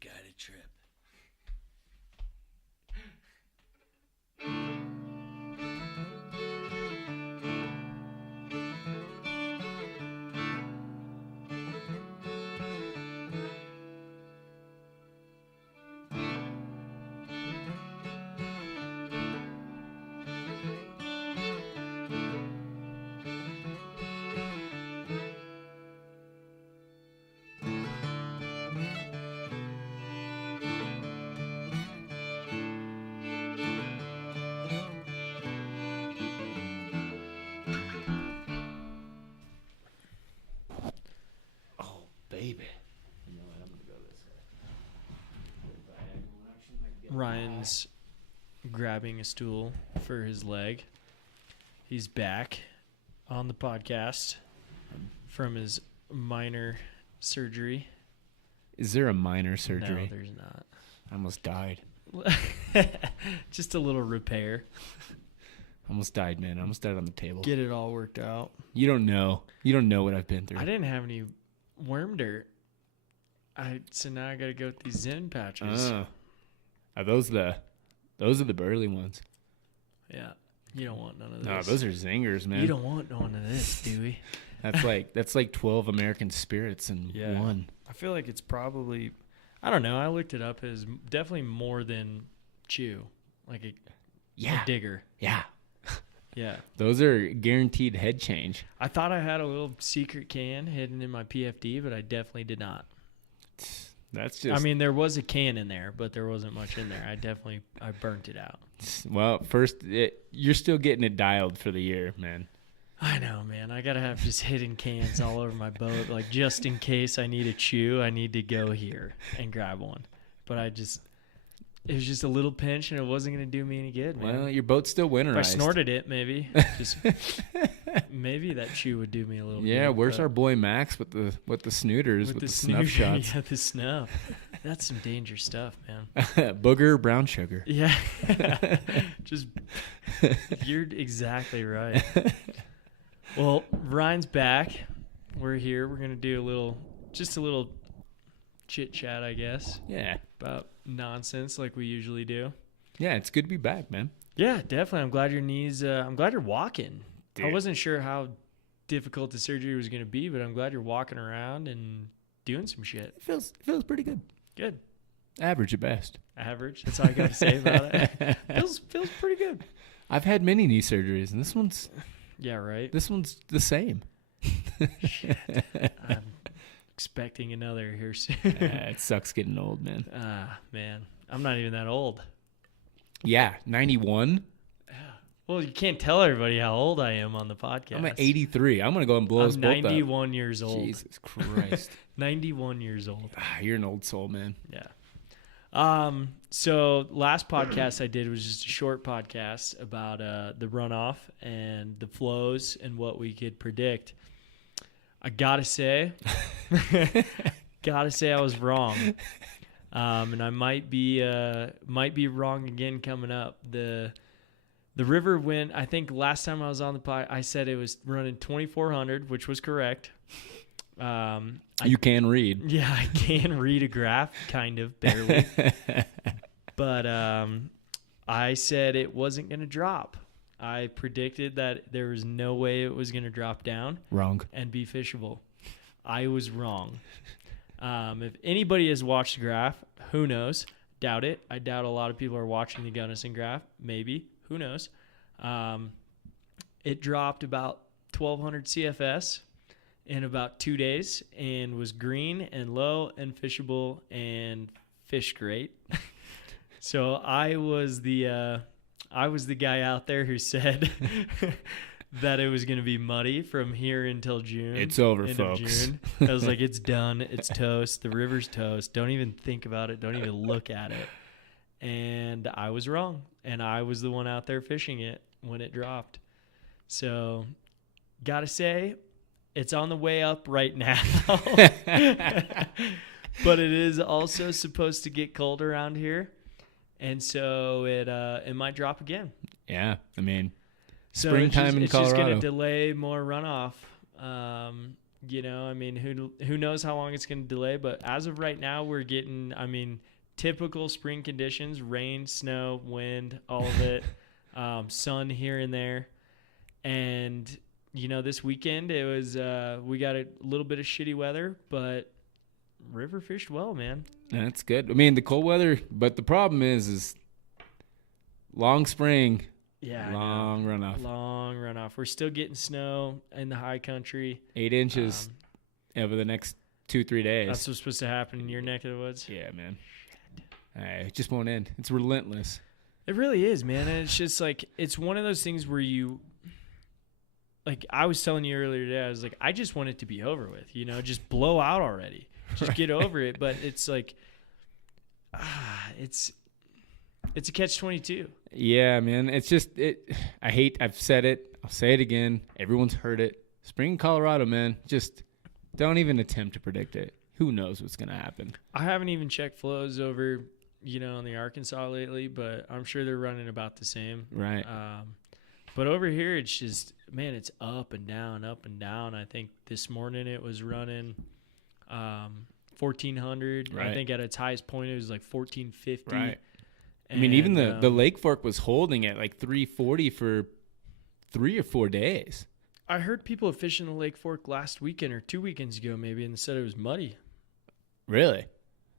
guided trip. Baby. You know what? I'm going to go this way. Ryan's grabbing a stool for his leg. He's back on the podcast from his minor surgery. Is there a minor surgery? No, there's not. I almost died. Just a little repair. Almost died, man. I almost died on the table. Get it all worked out. You don't know. You don't know what I've been through. I didn't have any worm dirt. So now I got to go with these Zen patches. Are those are the burly ones? Yeah. You don't want none of this. No, those are zingers, man. You don't want none of this, Dewey. That's like 12 American spirits in one. I feel like it's probably, I don't know. I looked it up as definitely more than chew, like a digger. Yeah. Yeah. Those are guaranteed head change. I thought I had a little secret can hidden in my PFD, but I definitely did not. That's just. I mean, there was a can in there, but there wasn't much in there. I burnt it out. Well, you're still getting it dialed for the year, man. I know, man. I got to have just hidden cans all over my boat. Like, just in case I need a chew, I need to go here and grab one. But it was just a little pinch, and it wasn't going to do me any good, man. Well, your boat's still winterized. If I snorted it, maybe. Maybe that chew would do me a little bit. Yeah, where's our boy Max with the snooters, with the snuff shots? Yeah, the snuff. That's some dangerous stuff, man. Booger, brown sugar. Yeah. You're exactly right. Well, Ryan's back. We're here. We're going to do a little chit chat, I guess. Yeah. About nonsense like we usually do. Yeah, it's good to be back, man. Yeah, definitely. I'm glad your knees, I'm glad you're walking. Dude. I wasn't sure how difficult the surgery was going to be, but I'm glad you're walking around and doing some shit. It feels pretty good. Good. Average at best. Average. That's all I got to say about it. Feels pretty good. I've had many knee surgeries, and this one's the same. Shit. I'm expecting another here soon. It sucks getting old, man. Man. I'm not even that old. Yeah, 91. Well, you can't tell everybody how old I am on the podcast. I'm at 83. I'm going to go and blow us both up. 91 years old. Jesus Christ. 91 years old. You're an old soul, man. Yeah. So last podcast I did was just a short podcast about the runoff and the flows and what we could predict. I gotta say I was wrong. And I might be wrong again coming up. The river went, I think last time I was on the pod, I said it was running 2,400, which was correct. You can read. Yeah, I can read a graph, kind of, barely. But I said it wasn't going to drop. I predicted that there was no way it was going to drop down. Wrong. And be fishable. I was wrong. If anybody has watched the graph, who knows? Doubt it. I doubt a lot of people are watching the Gunnison graph. Maybe. Who knows? It dropped about 1,200 CFS in about 2 days and was green and low and fishable and fished great. So I was the guy out there who said that it was going to be muddy from here until June. It's over, end folks. Of June. I was like, it's done. It's toast. The river's toast. Don't even think about it. Don't even look at it. And I was wrong. And I was the one out there fishing it when it dropped. So, gotta say, it's on the way up right now. But it is also supposed to get cold around here. And so it might drop again. Yeah, I mean, So springtime in it's Colorado. just going to delay more runoff. You know, I mean, who knows how long it's going to delay, but as of right now, we're getting, I mean, typical spring conditions: rain, snow, wind, all of it, sun here and there. And, you know, this weekend it was we got a little bit of shitty weather, but river fished well, man. That's good. I mean, the cold weather, but the problem is long spring. Yeah, long runoff. Long runoff. We're still getting snow in the high country. 8 inches over the next 2-3 days. That's what's supposed to happen in your neck of the woods. Yeah, man. It just won't end. It's relentless. It really is, man. And it's just like, it's one of those things where you, like I was telling you earlier today, I was like, I just want it to be over with, you know, just blow out already. Just get over it. But it's like, it's a catch-22. Yeah, man. It's just I've said it. I'll say it again. Everyone's heard it. Spring in Colorado, man. Just don't even attempt to predict it. Who knows what's going to happen? I haven't even checked flows over, you know, in the Arkansas lately, but I'm sure they're running about the same. Right. But over here, it's just, man, it's up and down, up and down. I think this morning it was running 1,400. Right. I think at its highest point it was like 1,450. Right. I mean, even the Lake Fork was holding at like 340 for 3 or 4 days. I heard people fishing the Lake Fork last weekend or 2 weekends ago maybe and said it was muddy. Really?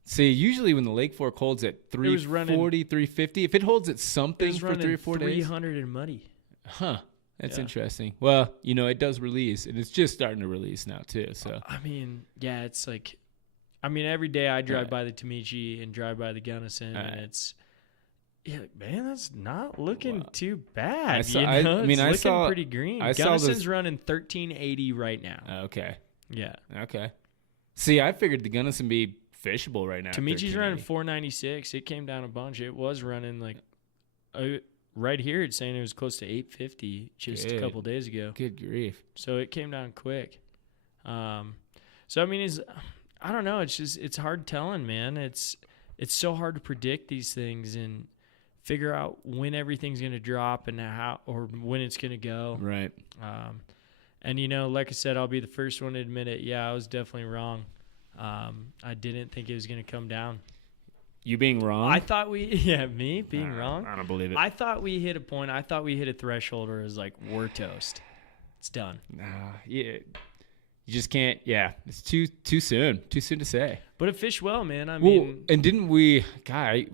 See, usually when the Lake Fork holds at 340, 350, if it holds at something for 3 or 4 days. 300 and muddy. Huh. That's interesting. Well, you know, it does release, and it's just starting to release now too. So I mean, yeah, it's like, I mean, every day I drive by the Tamichi and drive by the Gunnison, and it's, yeah, man, that's not looking too bad. I saw, you know? I mean, it's I looking saw pretty green. I saw Gunnison's running 1380 right now. Okay. Yeah. Okay. See, I figured the Gunnison be fishable right now. Tamichi's running 496. It came down a bunch. It was running like right here. It's saying it was close to 850 just a couple days ago. Good grief. So it came down quick. So I mean, I don't know. It's just, it's hard telling, man. It's so hard to predict these things and figure out when everything's going to drop and how, or when it's going to go. Right. And, you know, like I said, I'll be the first one to admit it. Yeah, I was definitely wrong. I didn't think it was going to come down. You being wrong? I thought me being wrong. I don't believe it. I thought we hit a point. I thought we hit a threshold where it was like, we're toast. It's done. Yeah. You just can't. Yeah. It's too soon. Too soon to say. But it fished well, man. I mean. And didn't we,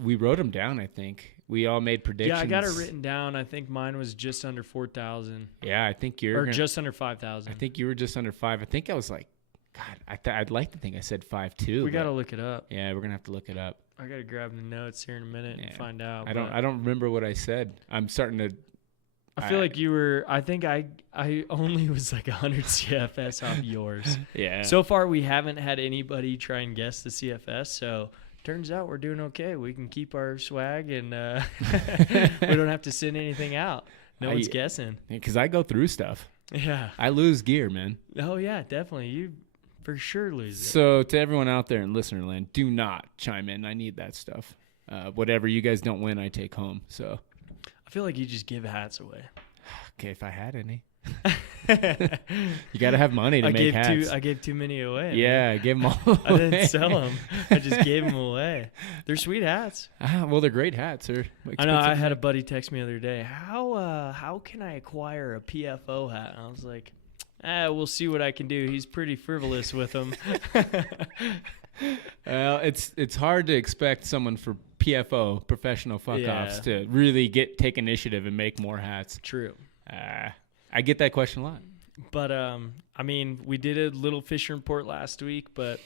we wrote them down, I think. We all made predictions. Yeah, I got it written down. I think mine was just under 4,000. Yeah, I think just under 5,000. I think you were just under 5. I think I was like, God, I'd like to think I said 5.2. We got to look it up. Yeah, we're gonna have to look it up. I got to grab the notes here in a minute and find out. I don't remember what I said. I'm starting to. I feel like you were. I think I only was like 100 CFS off yours. Yeah. So far, we haven't had anybody try and guess the CFS. So turns out we're doing okay. We can keep our swag and we don't have to send anything out. No one's guessing. Because I go through stuff. Yeah. I lose gear, man. Oh yeah, definitely. You for sure lose it. So to everyone out there in listener land, do not chime in. I need that stuff. Whatever you guys don't win, I take home. So. I feel like you just give hats away. Okay, if I had any. You got to have money to make hats. I gave too many away. Yeah, I gave them all away. I didn't sell them. I just gave them away. They're sweet hats. Well, they're great hats. I know. I had a buddy text me the other day. How can I acquire a PFO hat? And I was like, we'll see what I can do. He's pretty frivolous with them. Well, it's hard to expect someone for PFO, professional fuck-offs, to really take initiative and make more hats. True. I get that question a lot. But, I mean, we did a little fishing report last week, but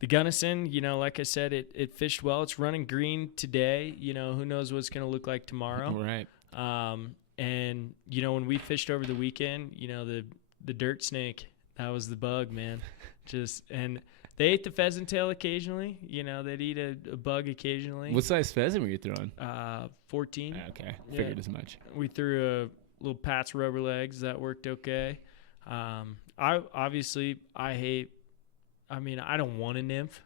the Gunnison, you know, like I said, it fished well. It's running green today. You know, who knows what it's going to look like tomorrow. Right. And, you know, when we fished over the weekend, you know, the dirt snake, that was the bug, man. And they ate the pheasant tail occasionally. You know, they'd eat a bug occasionally. What size pheasant were you throwing? 14. Okay, figured as much. We threw a little Pat's rubber legs. That worked okay. I don't want a nymph.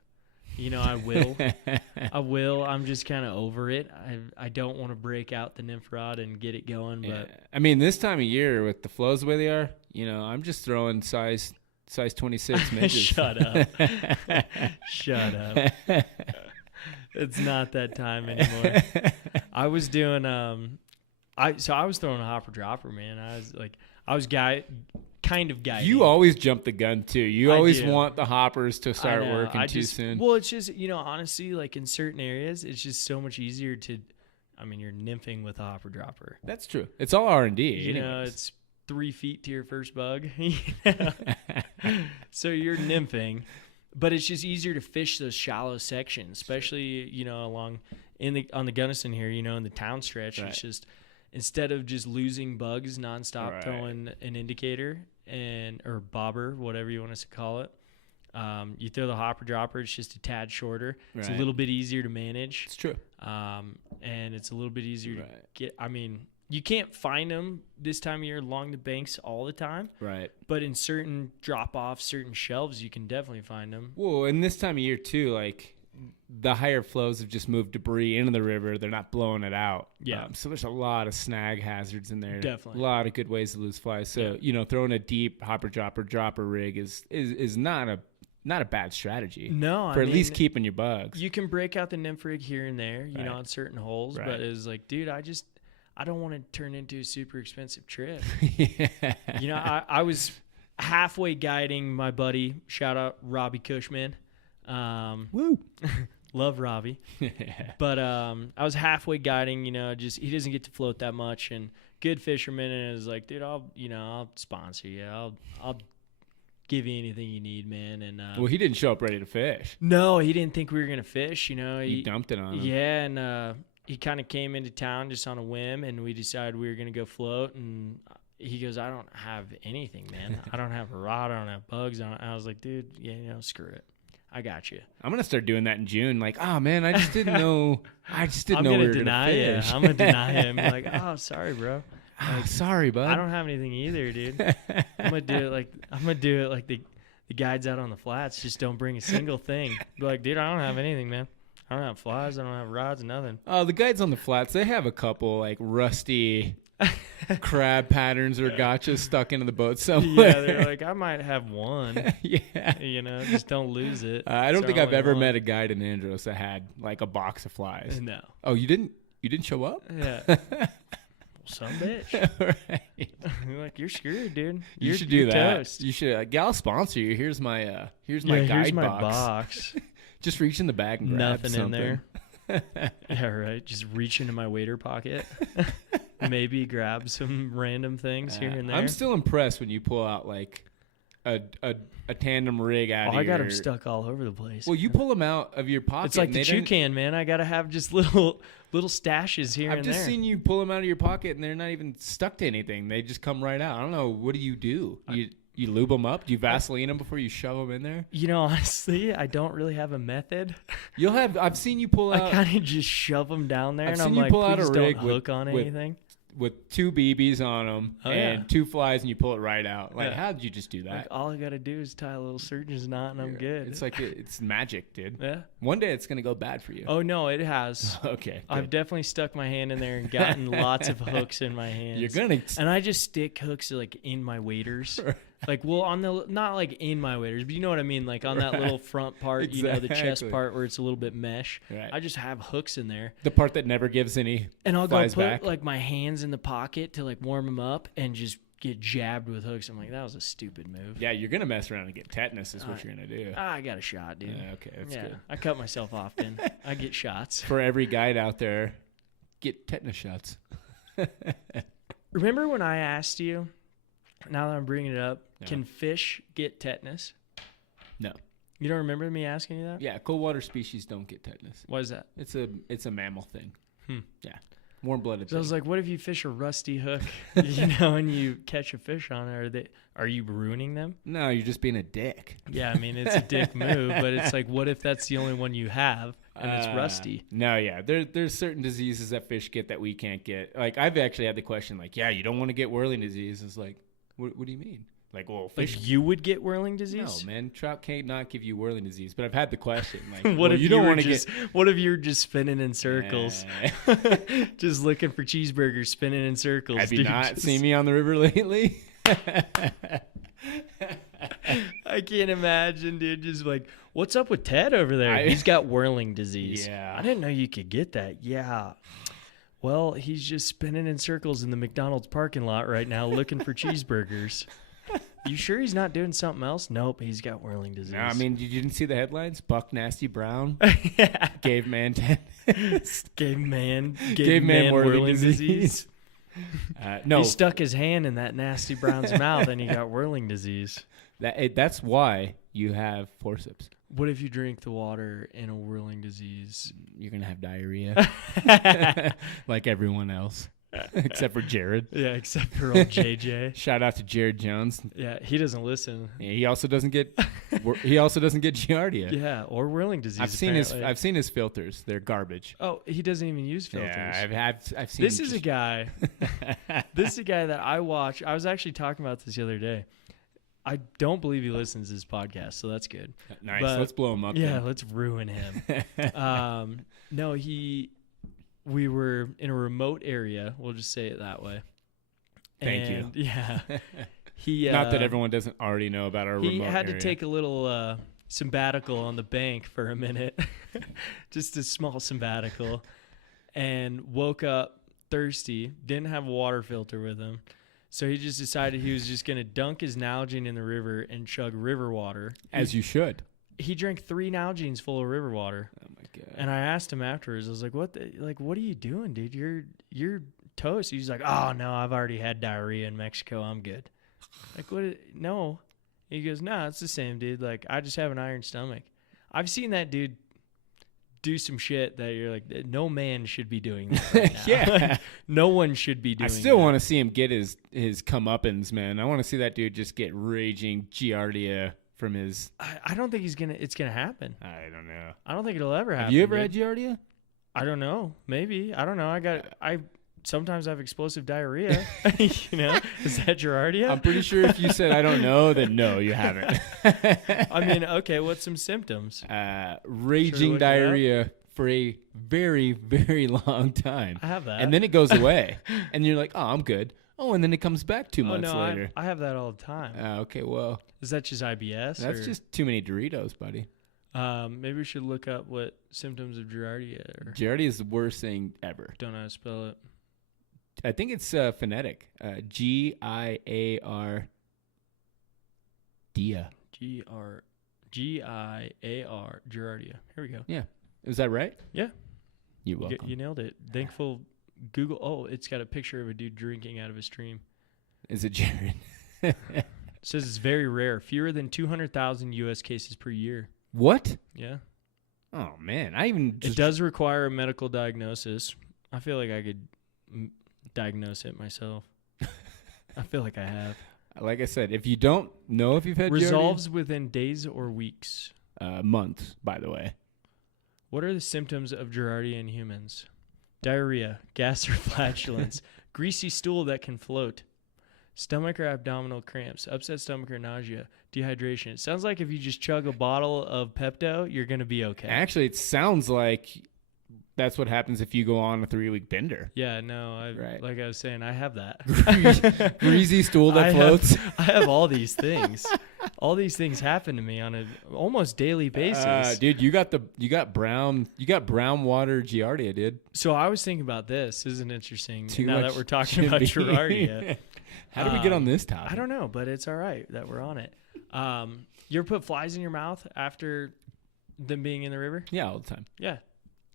You know, I will. I'm just kind of over it. I don't want to break out the nymph rod and get it going. But I mean, this time of year with the flows the way they are, you know, I'm just throwing size size 26 midgets. Shut up. Shut up. It's not that time anymore. I was doing I was throwing a hopper dropper, man. I was kind of guiding. You always jump the gun too. You I always do. want the hoppers to start working too just, soon. Well, it's just, honestly, like in certain areas, it's just so much easier to. I mean, you're nymphing with a hopper dropper. That's true. It's all R&D. You know, it's 3 feet to your first bug. So you're nymphing, but it's just easier to fish those shallow sections, especially along on the Gunnison here. In the town stretch, Right. It's just instead of just losing bugs nonstop, Right. throwing an indicator or bobber, whatever you want us to call it. You throw the hopper dropper. It's just a tad shorter. It's a Right. little bit easier to manage. It's true. And it's a little bit easier to Right. get. I mean, you can't find them this time of year along the banks all the time, Right. but in certain drop-offs, certain shelves, you can definitely find them. Well, and this time of year too, like the higher flows have just moved debris into the river. They're not blowing it out. Yeah. So there's a lot of snag hazards in there. Definitely. A lot of good ways to lose flies. So, throwing a deep hopper dropper rig is not a bad strategy. No, For at least keeping your bugs. You can break out the nymph rig here and there, Right. on certain holes, Right. but it's like, dude, I don't want to turn into a super expensive trip. Yeah. I was halfway guiding my buddy. Shout out Robbie Cushman. Woo. Love Robbie. But I was halfway guiding, just he doesn't get to float that much, and good fisherman, and it was like, dude, I'll sponsor you. I'll give you anything you need, man. And Well, he didn't show up ready to fish. no, he didn't think we were gonna fish. You He dumped it on him. yeah, and he kind of came into town just on a whim, and we decided we were gonna go float, and he goes, I don't have anything, man. I don't have a rod. I don't have bugs. I was like, dude, screw it. I got you. I'm gonna start doing that in June. Like, oh man, I just didn't know. I just didn't I'm know we gonna were deny gonna you. fish. I'm gonna deny him. Be like, oh, sorry, bro. Ah, sorry, bud. I don't have anything either, dude. I'm gonna do it like the guides out on the flats. Just don't bring a single thing. Be like, dude, I don't have anything, man. I don't have flies. I don't have rods. Nothing. Oh, the guides on the flats, they have a couple like rusty crab patterns or gotchas stuck into the boat somewhere. Yeah, they're like, I might have one. Yeah. Just don't lose it. I don't It's think our I've only ever one. met a guide in Andros that had like a box of flies. No. Oh, you didn't show up? Yeah. Well, some bitch. Right. You're like, you're screwed, dude. You should do you're that. Toast. You should. Like, yeah, I'll sponsor you. Here's my guide here's my box. box. Just reach in the bag and grab Nothing something. in there. Yeah, right. Just reach into my waiter pocket. Maybe grab some random things here and there. I'm still impressed when you pull out like a tandem rig out of I got your... them stuck all over the place. Well, you pull them out of your pocket. It's like and the they chew don't- can, man. I gotta have just little stashes here I've and just there. seen you pull them out of your pocket and they're not even stuck to anything. They just come right out. I don't know. What do? You lube them up? Do you Vaseline them before you shove them in there? Honestly, I don't really have a method. I've seen you pull out I kind of just shove them down there, I've and seen I'm you like, pull out a please rig don't with- hook on with- anything. with 2 BBs on them Oh, and yeah. 2 flies and you pull it right out. Like, Yeah. how did you just do that? Like, all I gotta do is tie a little surgeon's knot, and I'm good. It's like it's magic, dude. yeah. One day it's gonna go bad for you. Oh no, it has. Okay. I've good. definitely stuck my hand in there and gotten lots of hooks in my hands. You're gonna. And I just stick hooks like in my waders. Like, well, on the, not like in my waders, but you know what I mean? Like on that little front part, the chest Exactly. part where it's a little bit mesh. Right. I just have hooks in there. The part that never gives any. And I'll go flies put back. like my hands in the pocket to like warm them up and just get jabbed with hooks. I'm like, that was a stupid move. Yeah, you're gonna mess around and get tetanus. Is what you're gonna do. I got a shot, dude. Yeah, okay, that's yeah, good. I cut myself often. I get shots. For every guide out there, get tetanus shots. Remember when I asked you, now that I'm bringing it up, Yeah. can fish get tetanus? No. You don't remember me asking you that? Yeah, cold water species don't get tetanus. What is that? It's a mammal thing. Hmm. Yeah, warm blooded. So I was like, what if you fish a rusty hook, and you catch a fish on it? Are you ruining them? no, you're just being a dick. Yeah, I mean, it's a dick move, but it's like, what if that's the only one you have and it's rusty? No, yeah, there's certain diseases that fish get that we can't get. Like I've actually had the question, like, yeah, you don't want to get whirling disease. It's like, what do you mean? Like, well, Like fish. you would get whirling No, disease? man, trout can't not give you whirling disease. But I've had the question, like, What well, if you don't want to just? What if you're just spinning in circles, just looking for cheeseburgers, spinning in circles? Have you dude, not just- seen me on the river lately? I can't imagine, dude. Just like, what's up with Ted over there? He's got whirling disease. Yeah. I didn't know you could get that. Yeah. Well, he's just spinning in circles in the McDonald's parking lot right now looking for cheeseburgers. You sure he's not doing something else? Nope, he's got whirling disease. No, I mean, you didn't see the headlines? Buck Nasty Brown Yeah. gave man Gave man whirling disease. No, He stuck his hand in that Nasty Brown's mouth and he got whirling disease. that's why you have forceps. What if you drink the water in a whirling disease? You're gonna have diarrhea, like everyone else, except for Jared. Yeah, except for old JJ. Shout out to Jared Jones. Yeah, he doesn't listen. He also doesn't get Giardia. Yeah, or whirling disease. I've seen his filters. They're garbage. Oh, he doesn't even use filters. Yeah, I've seen. This is a guy. This is a guy that I watch. I was actually talking about this the other day. I don't believe he listens to this podcast, so that's good. Nice. But, let's blow him up. Yeah, then. let's ruin him. No, we were in a remote area. We'll just say it that way. Thank you. Yeah. He Not that everyone doesn't already know about our remote He had area. to take a little sabbatical on the bank for a minute. Just a small sabbatical. And woke up thirsty, didn't have a water filter with him. So he just decided he was just going to dunk his Nalgene in the river and chug river water. As you should. He drank 3 Nalgenes full of river water. Oh my god. And I asked him afterwards, I was like, what are you doing, dude? You're toast. He's like, oh no, I've already had diarrhea in Mexico. I'm good. Like, what? No. He goes, no, it's the same, dude. Like, I just have an iron stomach. I've seen that dude do some shit that you're like, no man should be doing that right now. Yeah. Like, no one should be doing I still that. want to see him get his comeuppance, man. I want to see that dude just get raging Giardia from his. I don't think it's gonna happen. I don't know. I don't think it'll ever happen. Have you ever dude. had Giardia? I don't know. Maybe. I don't know. I sometimes have explosive diarrhea. You know? Is that Giardia? I'm pretty sure if you said I don't know, then no, you haven't. I mean, okay, what's some symptoms? Raging diarrhea for a very, very long time. I have that. And then it goes away. And you're like, oh, I'm good. Oh, and then it comes back 2 months later. I have that all the time. Okay, well. Is that just IBS? That's just too many Doritos, buddy. Maybe we should look up what symptoms of Giardia are. Giardia is the worst thing ever. Don't know how to spell it. I think it's phonetic. Giar. Dia. Giar. Giardia. Here we go. Yeah. Is that right? Yeah. You're welcome. You nailed it. Thankful Google. Oh, it's got a picture of a dude drinking out of a stream. Is it Jared? It says it's very rare. Fewer than 200,000 U.S. cases per year. What? Yeah. Oh, man. It does require a medical diagnosis. I feel like I could diagnose it myself. I feel like I have. Like I said, if you don't know if you've had Resolves within days or weeks. months, by the way. What are the symptoms of Giardia in humans? Diarrhea, gas or flatulence, greasy stool that can float, stomach or abdominal cramps, upset stomach or nausea, dehydration. It sounds like if you just chug a bottle of Pepto, you're going to be okay. Actually, it sounds like that's what happens if you go on a 3-week bender. Yeah, no, Right. Like I was saying, I have that. Greasy stool that floats. I have all these things. All these things happen to me on an almost daily basis. Dude, you got brown water Giardia, dude. So I was thinking about this. This isn't interesting. Too now much that we're talking about should be. Giardia. How did we get on this topic? I don't know, but it's all right that we're on it. You ever put flies in your mouth after them being in the river? Yeah, all the time. Yeah.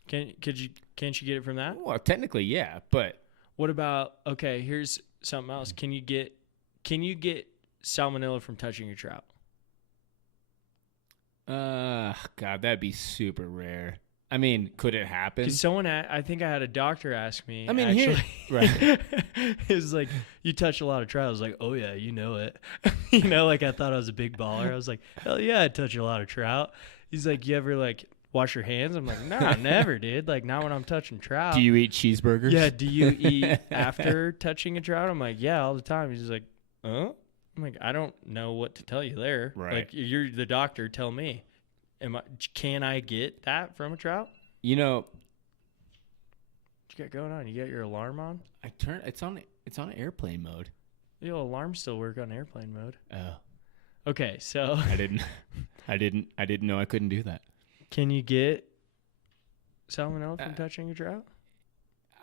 Can't you get it from that? Well, technically, yeah, but What about, okay, here's something else. Can you get salmonella from touching your trout? God, that'd be super rare. I mean, could it happen? Because I think I had a doctor ask me. I mean, actually, right. It was like, you touch a lot of trout. I was like, oh yeah, you know it. Like I thought I was a big baller. I was like, hell yeah, I touch a lot of trout. He's like, you ever like wash your hands? I'm like, nah, never, dude. Like not when I'm touching trout. Do you eat cheeseburgers? Yeah. Do you eat after touching a trout? I'm like, yeah, all the time. He's just like, huh? I'm like, I don't know what to tell you there. Right. Like you're the doctor. Tell me. Can I get that from a trout? You know, What you got going on? You got your alarm on? it's on airplane mode. Your alarm still work on airplane mode. Oh. Okay, so I didn't know I couldn't do that. can you get salmonella from touching a trout?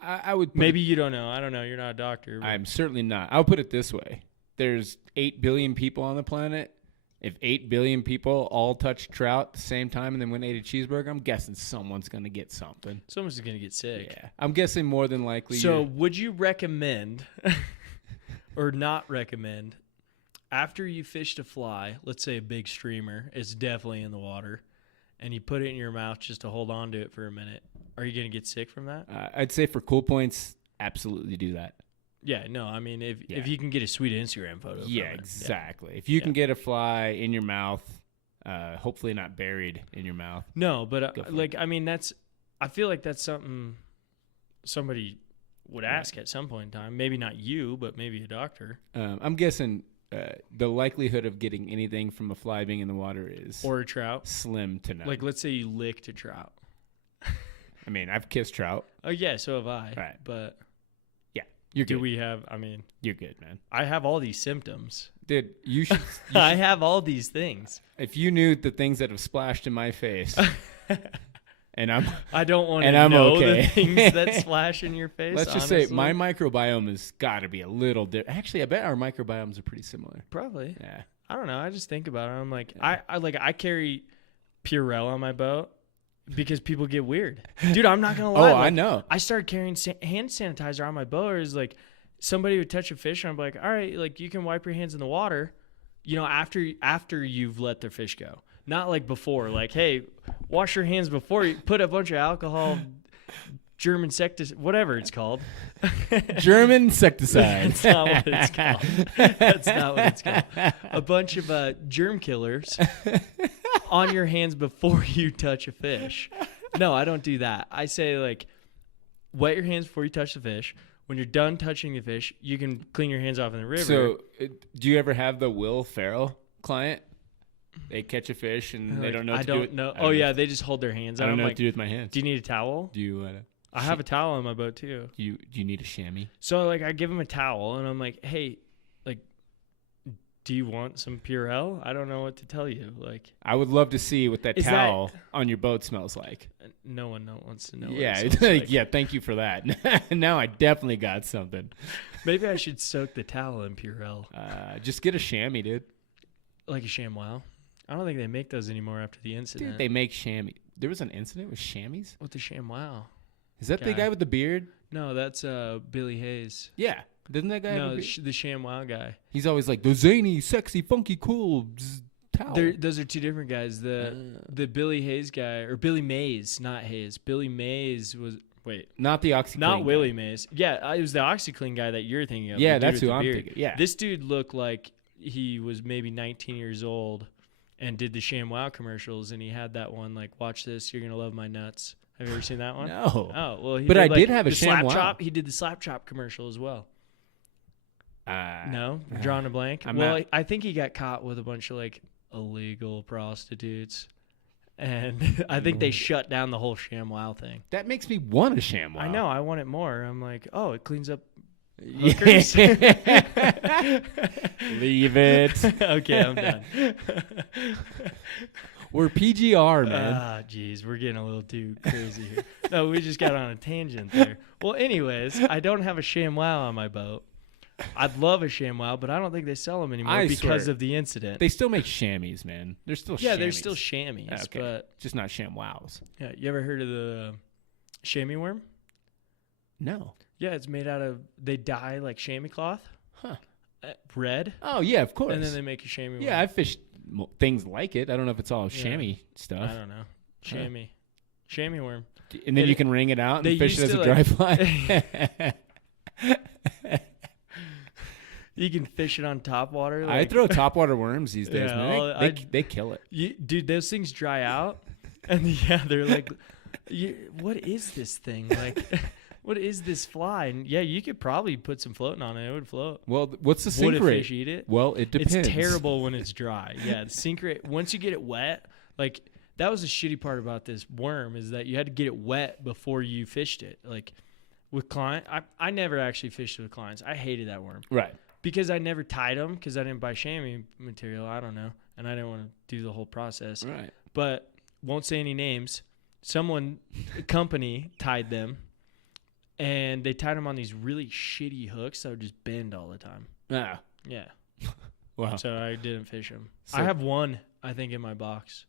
I would Maybe you don't know. I don't know. You're not a doctor. But I'm certainly not. I'll put it this way. There's 8 billion people on the planet. If 8 billion people all touch trout at the same time and then went and ate a cheeseburger, I'm guessing someone's going to get something. someone's going to get sick. Yeah. I'm guessing more than likely. So would you recommend or not recommend after you fished a fly, let's say a big streamer, it's definitely in the water, and you put it in your mouth just to hold on to it for a minute, are you going to get sick from that? I'd say for cool points, absolutely do that. Yeah, no, I mean, if you can get a sweet Instagram photo. Yeah, from it. exactly. Yeah. If you can get a fly in your mouth, hopefully not buried in your mouth. No, but I mean, I feel like that's something somebody would ask at some point in time. Maybe not you, but maybe a doctor. I'm guessing the likelihood of getting anything from a fly being in the water is or a trout slim to none. Like, let's say you licked a trout. I mean, I've kissed trout. Oh yeah, so have I. Right. But You're good. do we have? I mean, You're good, man. I have all these symptoms. Dude, you should. I have all these things. If you knew the things that have splashed in my face, and I don't want and to I'm know okay. the things that splash in your face. Let's just say my microbiome has got to be a little different. Actually, I bet our microbiomes are pretty similar. Probably. Yeah. I don't know. I just think about it. I'm like, I carry Purell on my boat because people get weird. Dude, I'm not gonna lie. I know. I started carrying hand sanitizer on my boat. It was like somebody would touch a fish, and I'm like, all right, like you can wipe your hands in the water, after you've let the fish go, not like before. Like, hey, wash your hands before you put a bunch of alcohol, German insecticide, whatever it's called. German insecticide. That's not what it's called. That's not what it's called. A bunch of germ killers on your hands before you touch a fish. No, I don't do that. I say, like, wet your hands before you touch the fish. When you're done touching the fish, you can clean your hands off in the river. So, do you ever have the Will Ferrell client? They catch a fish and they don't know what to do. I don't know. Oh, yeah, they just hold their hands out. I don't know what to do with my hands. Do you need a towel? Do you I have a towel on my boat, too. Do you need a chamois? So, like, I give him a towel, and I'm like, hey, like, do you want some Purell? I don't know what to tell you. Like, I would love to see what that towel on your boat smells like. No one wants to know. Yeah, what it smells like. Yeah. Thank you for that. Now I definitely got something. Maybe I should soak the towel in Purell. Just get a chamois, dude. Like a ShamWow. I don't think they make those anymore after the incident. Dude, they make chamois. There was an incident with chamois? With the ShamWow. Is that the guy with the beard? No, that's Billy Hayes. Yeah. Doesn't that guy have a beard? The ShamWow guy. He's always like, the zany, sexy, funky, cool towel. Those are two different guys. The Billy Hayes guy, or Billy Mays, not Hayes. Billy Mays was... Wait. Not the OxyClean Not Willie guy. Mays. Yeah, it was the OxyClean guy that you're thinking of. Yeah, that's who I'm thinking. Yeah. This dude looked like he was maybe 19 years old and did the ShamWow commercials, and he had that one, like, watch this, you're going to love my nuts. Have you ever seen that one? No. Oh, well, but I did have a Slap ShamWow. Chop. He did the Slap Chop commercial as well. No? Drawing a blank? I think he got caught with a bunch of, like, illegal prostitutes. And I think they shut down the whole ShamWow thing. That makes me want a ShamWow. I know. I want it more. I'm like, oh, it cleans up hookers. Leave it. Okay, I'm done. We're PGR, man. Ah, jeez, we're getting a little too crazy here. No, we just got on a tangent there. Well, anyways, I don't have a ShamWow on my boat. I'd love a ShamWow, but I don't think they sell them anymore because of the incident. They still make chamois, man. They're still chamois. Yeah, they're still chamois, but just not ShamWows. Yeah, you ever heard of the chamois worm? No. Yeah, it's made out of, they dye like chamois cloth. Huh. Red. Oh, yeah, of course. And then they make a chamois worm. Yeah, I've fished things like it. I don't know if it's all chamois stuff. I don't know. Chamois. Chamois worm. And then you can wring it out and fish it as a dry fly. You can fish it on top water. I throw topwater worms these days, man. They kill it. Dude, those things dry out. And yeah, they're like, what is this thing? Like, what is this fly? And yeah, you could probably put some floating on it. It would float. Well, what's the sink rate? Would a fish eat it? Well, it depends. It's terrible when it's dry. Yeah, the sink rate, once you get it wet, like, that was the shitty part about this worm is that you had to get it wet before you fished it. Like, with client, I never actually fished with clients. I hated that worm. Right. because I never tied them because I didn't buy chamois material. I don't know. And I didn't want to do the whole process. Right. But won't say any names. A company tied them, and they tied them on these really shitty hooks that would just bend all the time. Yeah. Yeah. Wow. So I didn't fish them. So- I have one, I think, in my box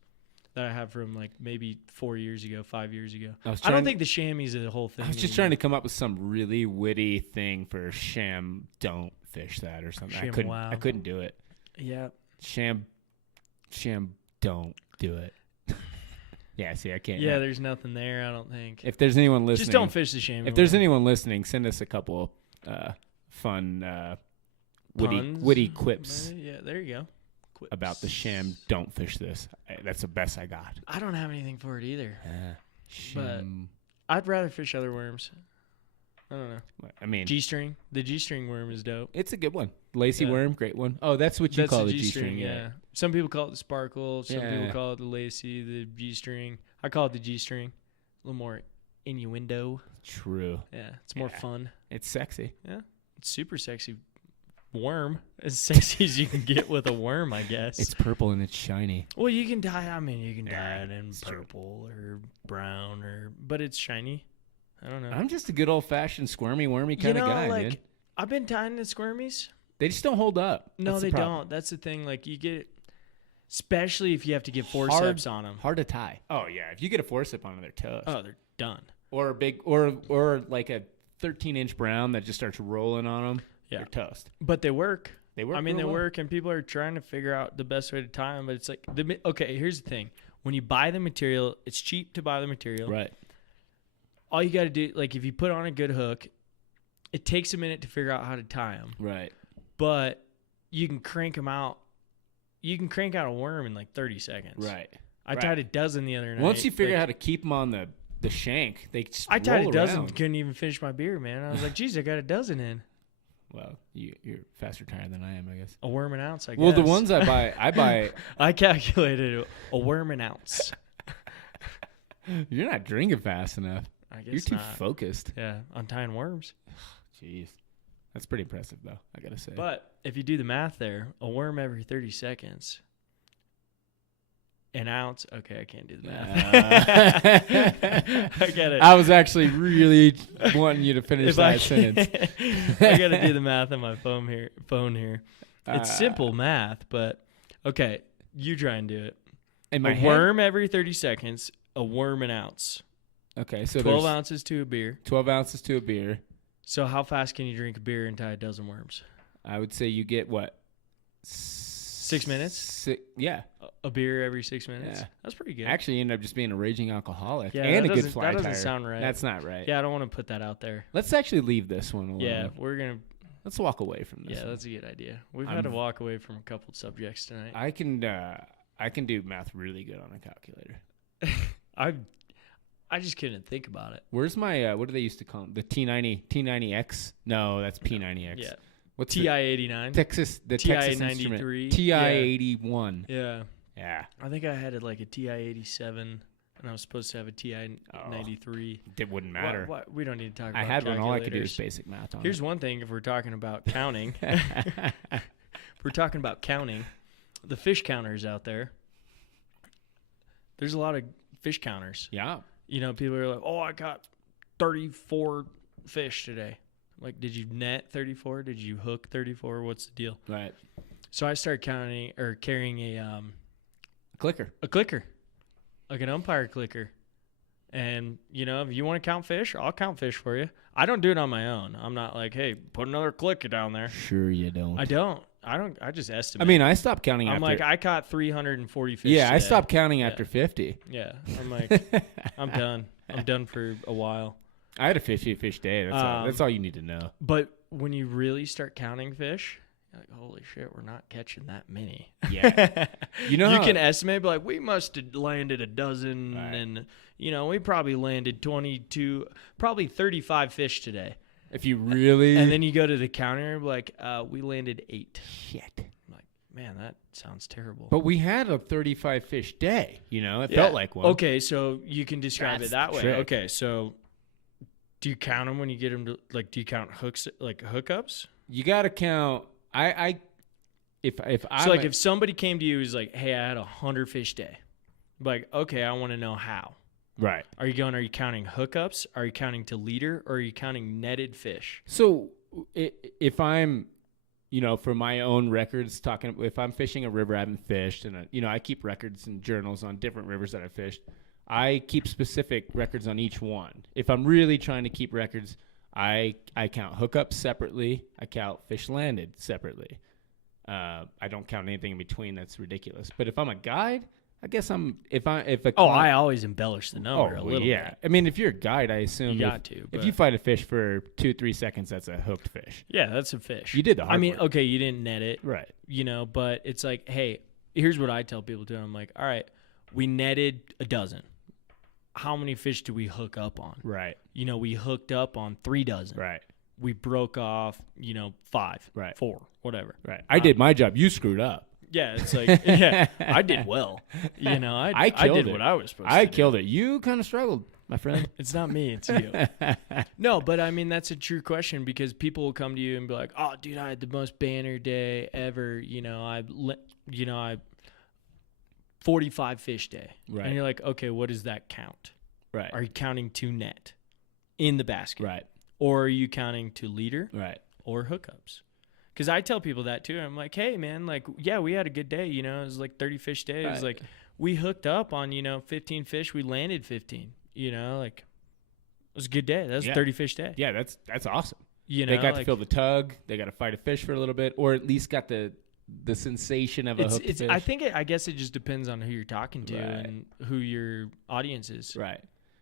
that I have from like maybe 4 years ago, 5 years ago. I don't think the chamois is the whole thing. I was just trying to come up with some really witty thing for sham. Don't fish that or something. I couldn't do it. Yeah. Sham. Don't do it. Yeah, see, I can't. Yeah, there's nothing there, I don't think. If there's anyone listening, just don't fish the chamois. If there's anyone listening, send us a couple fun witty quips. Yeah, there you go. Quips. About the sham. Don't fish this. That's the best I got. I don't have anything for it either. Sham. I'd rather fish other worms. I don't know. I mean, G-string. The G-string worm is dope. it's a good one. Lacy Yeah. worm, great one. Oh, that's what you call the the G-string. Yeah. Some people call it the sparkle. Some people Yeah. call it the lacy, the G-string. I call it the G-string. A little more innuendo. True. Yeah, it's more Yeah. fun. It's sexy. It's super sexy. Worm. As sexy as you can get with a worm, I guess. It's purple and it's shiny. Well, you can dye. I mean, you can dye it in it's true. purple or brown, but it's shiny. I don't know. I'm just a good old-fashioned squirmy, wormy kind of guy, like man. I've been tying the squirmies. They just don't hold up. No, That's the they problem. don't. That's the thing. Like you get, especially if you have to get Hard- forceps on them. Hard to tie. Oh yeah, if you get a forcep on it, they're toast. Oh, they're done. Or a big, or like a 13-inch brown that just starts rolling on them. Yeah. They're toast. But they work. They work. I mean, they real well. work, and people are trying to figure out the best way to tie them. But it's like okay. Here's the thing: when you buy the material, it's cheap to buy the material. Right. All you got to do, like, if you put on a good hook, it takes a minute to figure out how to tie them. Right. But you can crank them out. You can crank out a worm in like 30 seconds. Right. I tied a dozen the other night. Once you figure out how to keep them on the shank, they just I tied roll a dozen. around. Couldn't even finish my beer, man. I was like, geez, I got a dozen in. Well, you're faster tired than I am, I guess. A worm an ounce, I guess. Well, the ones I buy. I calculated a worm an ounce. You're not drinking fast enough. I guess You're too not. focused. Yeah, on tying worms. Jeez. That's pretty impressive, though, I got to say. But if you do the math there, a worm every 30 seconds, an ounce. Okay, I can't do the math. I get it. I was actually really wanting you to finish that sentence. I got to do the math on my phone here. It's simple math, but okay, you try and do it. In my A head- worm every 30 seconds, a worm an ounce. Okay, so 12 there's ounces to a beer. 12 ounces to a beer. So how fast can you drink a beer and tie a dozen worms? I would say you get what? 6 minutes? Yeah. A beer every 6 minutes? Yeah. That's pretty good. Actually, you end up just being a raging alcoholic Yeah, and that a good doesn't- fly that doesn't tire. sound right. That's not right. Yeah, I don't want to put that out there. Let's actually leave this one alone. Yeah, we're going to... Let's walk away from this. Yeah, one. that's a good idea. We've had to walk away from a couple of subjects tonight. I can do math really good on a calculator. I just couldn't think about it. Where's my what do they used to call them? The T90X? No, that's P90X. Yeah. What's TI-89. Texas TI-93. instrument. TI-81. Yeah. Yeah. I think I had it like a TI-87, and I was supposed to have a TI-93. It wouldn't matter. What? We don't need to talk about I had one. All I could do calculators. is basic math on Here's it. one thing if we're talking about counting. If we're talking about counting, the fish counters out there, there's a lot of fish counters. Yeah. You know, people are like, oh, I got 34 fish today. Like, did you net 34? Did you hook 34? What's the deal? Right. So I started carrying a Clicker. clicker, like an umpire clicker. And, you know, if you want to count fish, I'll count fish for you. I don't do it on my own. I'm not like, hey, put another clicker down there. Sure you don't. I don't. I just estimate. I mean, I stopped counting I'm after. like, I caught 340 fish yeah, I today. stopped counting after 50. Yeah. I'm like, I'm done. I'm done for a while. I had a 50 fish day. That's all you need to know. But when you really start counting fish, you're like, holy shit, we're not catching that many. Yeah. You know you how- can estimate, but like, we must have landed a dozen, Right. and, you know, we probably landed 22, probably 35 fish today. If you really. And then you go to the counter, like, we landed 8. Shit. I'm like, man, that sounds terrible. But we had a 35 fish day. You know, it felt like one. Okay, so you can describe That's it that the way. trick. Okay, so do you count them when you get them to, like, do you count hooks, like hookups? You got to count. if I So like if somebody came to you who's like, hey, I had 100 fish day, like, okay, I want to know how. right. Are you counting hookups? Are you counting to leader? Or are you counting netted fish? So if I'm, for my own records, if I'm fishing a river I haven't fished, and I keep records and journals on different rivers that I fished, I keep specific records on each one. If I'm really trying to keep records, I count hookups separately. I count fish landed separately. I don't count anything in between. That's ridiculous. But if I'm a guide, I guess I always embellish the number a little bit. I mean, if you're a guide, I assume You got to. if you fight a fish for 2-3 seconds, that's a hooked fish. Yeah, that's a fish. You did the hard work. Okay, you didn't net it. Right. But it's like, hey, here's what I tell people to. I'm like, all right, we netted a dozen. How many fish do we hook up on? Right. We hooked up on 3 dozen. Right. We broke off, 5, Right. 4, whatever. Right. I did my job. You screwed up. Yeah, it's like, I did well. I did what I was supposed to do. I killed it. You kind of struggled, my friend. It's not me, it's you. No, but I mean, that's a true question because people will come to you and be like, oh, dude, I had the most banner day ever. I 45 fish day. Right. And you're like, okay, what does that count? Right. Are you counting to net in the basket? Right. Or are you counting to leader? Right. Or hookups? Because I tell people that too. I'm like, hey, man, like, yeah, we had a good day. It was like 30 fish day. It was like we hooked up on, 15 fish. We landed 15. Like, it was a good day. That was a 30 fish day. Yeah, that's awesome. They got to feel the tug. They got to fight a fish for a little bit, or at least got the sensation of a hooked fish. I guess it just depends on who you're talking to and who your audience is. Right.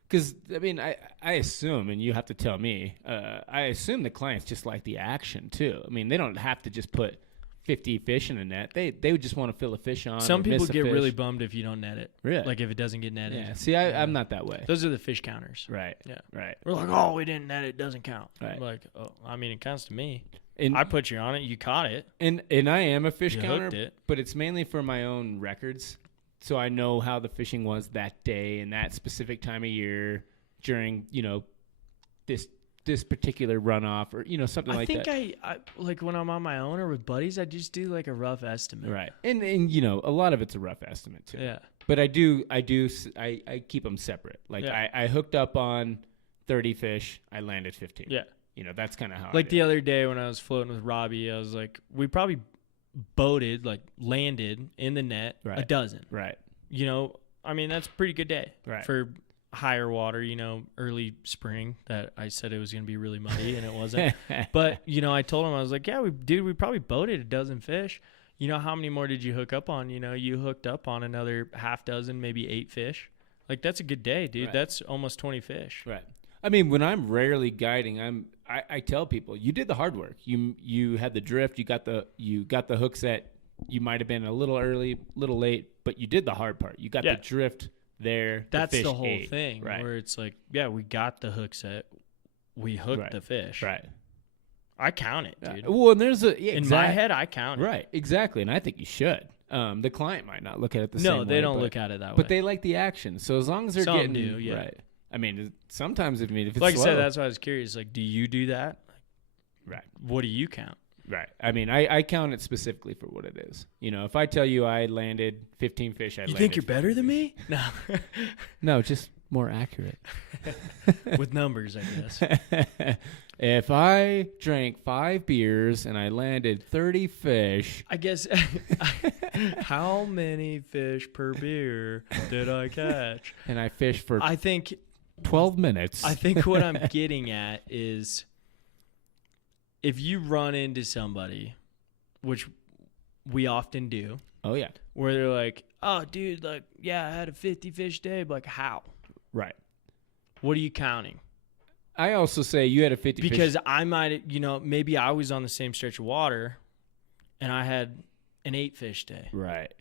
Because, I mean, I assume, and you have to tell me, I assume the clients just like the action, too. I mean, they don't have to just put 50 fish in a net. They would just want to fill a fish on. Some people get really bummed if you don't net it. Really? Like if it doesn't get netted. Yeah. See, I'm not that way. Those are the fish counters. Right. Yeah. Right. We're like, oh, we didn't net it. It doesn't count. Right. I'm like, oh, I mean, it counts to me. And I put you on it. You caught it. And I am a fish You counter, hooked it. but it's mainly for my own records. So I know how the fishing was that day and that specific time of year during, this particular runoff or, something like that. I like when I'm on my own or with buddies, I just do like a rough estimate. Right. And a lot of it's a rough estimate too. Yeah. But I keep them separate. Like I hooked up on 30 fish. I landed 15. Yeah. That's kind of how like the other day when I was floating with Robbie, I was like, we probably boated, like landed in the net a dozen. Right. I mean, that's a pretty good day for higher water, early spring that I said it was going to be really muddy and it wasn't. But, I told him, I was like, yeah, we probably boated a dozen fish. How many more did you hook up on? You hooked up on another half dozen, maybe 8 fish. Like, that's a good day, dude. Right. That's almost 20 fish. Right. I mean, when I'm rarely guiding, I tell people, you did the hard work. You had the drift, you got the hook set. You might have been a little early, a little late, but you did the hard part. You got the drift there. That's the whole thing, right? Where it's like, yeah, we got the hook set, we hooked the fish, right? I count it, dude. Well, and there's in my head, I count it, right? Exactly, and I think you should. The client might not look at it the same way. No, they don't look at it that way. But they like the action. So as long as they're Some do, right. I mean, sometimes if it's like slow, I said, that's why I was curious. Like, do you do that? Right. What do you count? Right. I mean, I count it specifically for what it is. If I tell you I landed 15 fish, You think you're better than me? No. No, just more accurate. With numbers, I guess. If I drank 5 beers and I landed 30 fish, I guess. How many fish per beer did I catch? And I fished for I think 12 minutes. I think what I'm getting at is if you run into somebody, which we often do. Oh, yeah. Where they're like, oh, dude, like, yeah, I had a 50 fish day. But like, how? Right. What are you counting? I also say you had a 50 because fish. I might, maybe I was on the same stretch of water and I had an 8 fish day. Right.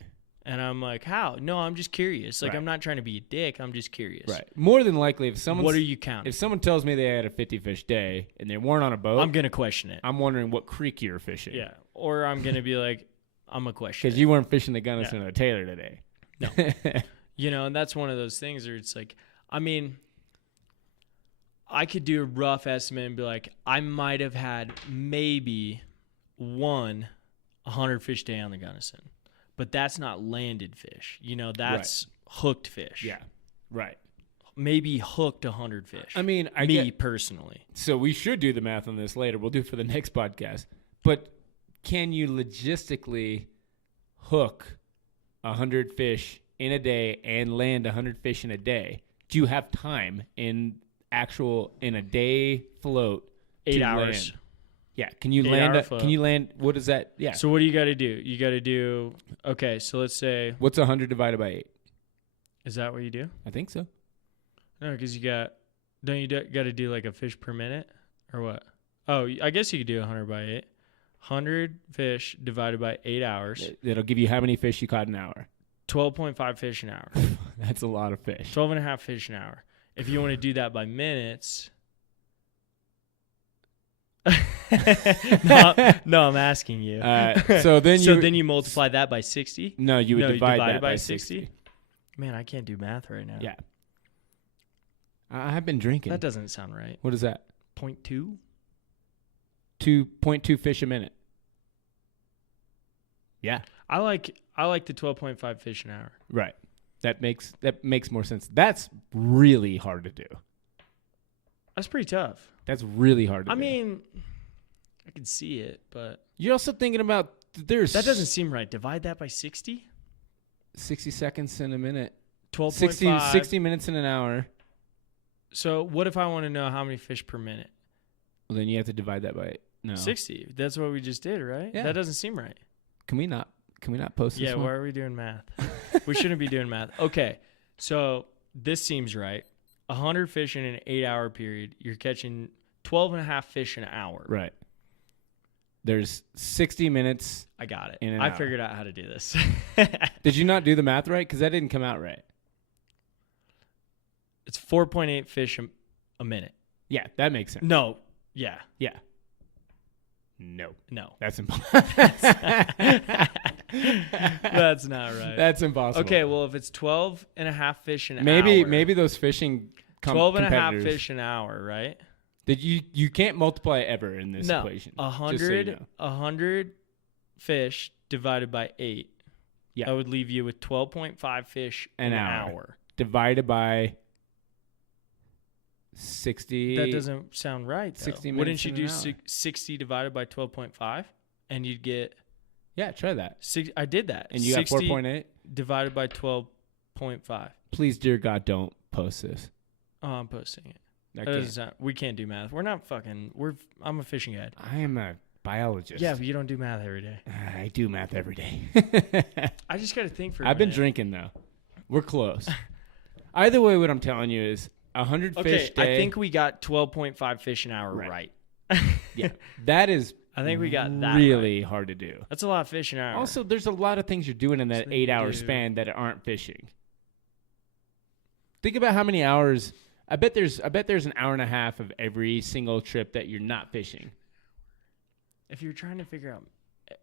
And I'm like, how? No, I'm just curious. Like, right. I'm not trying to be a dick. I'm just curious. Right. More than likely, if someone what are you counting? If someone tells me they had a 50 fish day and they weren't on a boat, I'm gonna question it. I'm wondering what creek you're fishing. Yeah. Or I'm gonna be like, I'm gonna question it. Because you weren't fishing the Gunnison or the Taylor today. No. And that's one of those things where it's like, I mean, I could do a rough estimate and be like, I might have had maybe one 100 fish day on the Gunnison. But that's not landed fish. You know, that's hooked fish. Yeah. Right. Maybe hooked 100 fish. I mean, personally. So we should do the math on this later. We'll do it for the next podcast. But can you logistically hook 100 fish in a day and land 100 fish in a day? Do you have time in a day float? 8 hours. Land? Yeah. Can you land? Can you land? What is that? Yeah. So what do you got to do? You got to do. Okay. So let's say. What's 100 divided by 8? Is that what you do? I think so. No, because don't you got to do like a fish per minute or what? Oh, I guess you could do 100 by 8. 100 fish divided by 8 hours. It'll give you how many fish you caught an hour. 12.5 fish an hour. That's a lot of fish. 12 and a half fish an hour. If you want to do that by minutes. No, I'm asking you. So then you multiply that by 60? No, you would divide that by 60. Man, I can't do math right now. Yeah. I've been drinking. That doesn't sound right. What is that? 0.2? 2.2 fish a minute. Yeah. I like the 12.5 fish an hour. Right. That makes more sense. That's really hard to do. That's pretty tough. That's really hard to do. I mean, I can see it, but you're also thinking about that doesn't seem right. Divide that by 60? 60 seconds in a minute. 12.5. 60 minutes in an hour. So what if I want to know how many fish per minute? Well, then you have to divide that by 60. That's what we just did, right? Yeah. That doesn't seem right. Can we not post this one? Yeah, why are we doing math? We shouldn't be doing math. Okay, so this seems right. 100 fish in an 8-hour period. You're catching 12 and a half fish an hour. Right. There's 60 minutes. I got it. In an I hour. figured out how to do this. Did you not do the math right? Because that didn't come out right. It's 4.8 fish a minute. Yeah, that makes sense. No. Yeah. Yeah. No. That's impossible. That's not right. That's impossible. Okay, well, if it's 12 and a half fish an hour. Maybe those fishing 12 and a half fish an hour, right? That you can't multiply ever in this equation. 100 fish divided by 8. Yeah. That would leave you with 12.5 fish an hour. Divided by 60. That doesn't sound right, though. 60 minutes. Wouldn't you in do an hour. 60 divided by 12.5 and you'd get... Yeah, try that. I did that. And you got 4.8? Divided by 12.5. Please, dear God, don't post this. Oh, I'm posting it. We can't do math. We're not fucking... I'm a fishing guide. I am a biologist. Yeah, but you don't do math every day. I do math every day. I just got to think for a I've been minute. drinking, though. We're close. Either way, what I'm telling you is 100 fish day. I think we got 12.5 fish an hour right. Yeah, that is I think we got that really hard to do. That's a lot of fish an hour. Also, there's a lot of things you're doing in that 8-hour span that aren't fishing. Think about how many hours. I bet there's an hour and a half of every single trip that you're not fishing. If you're trying to figure out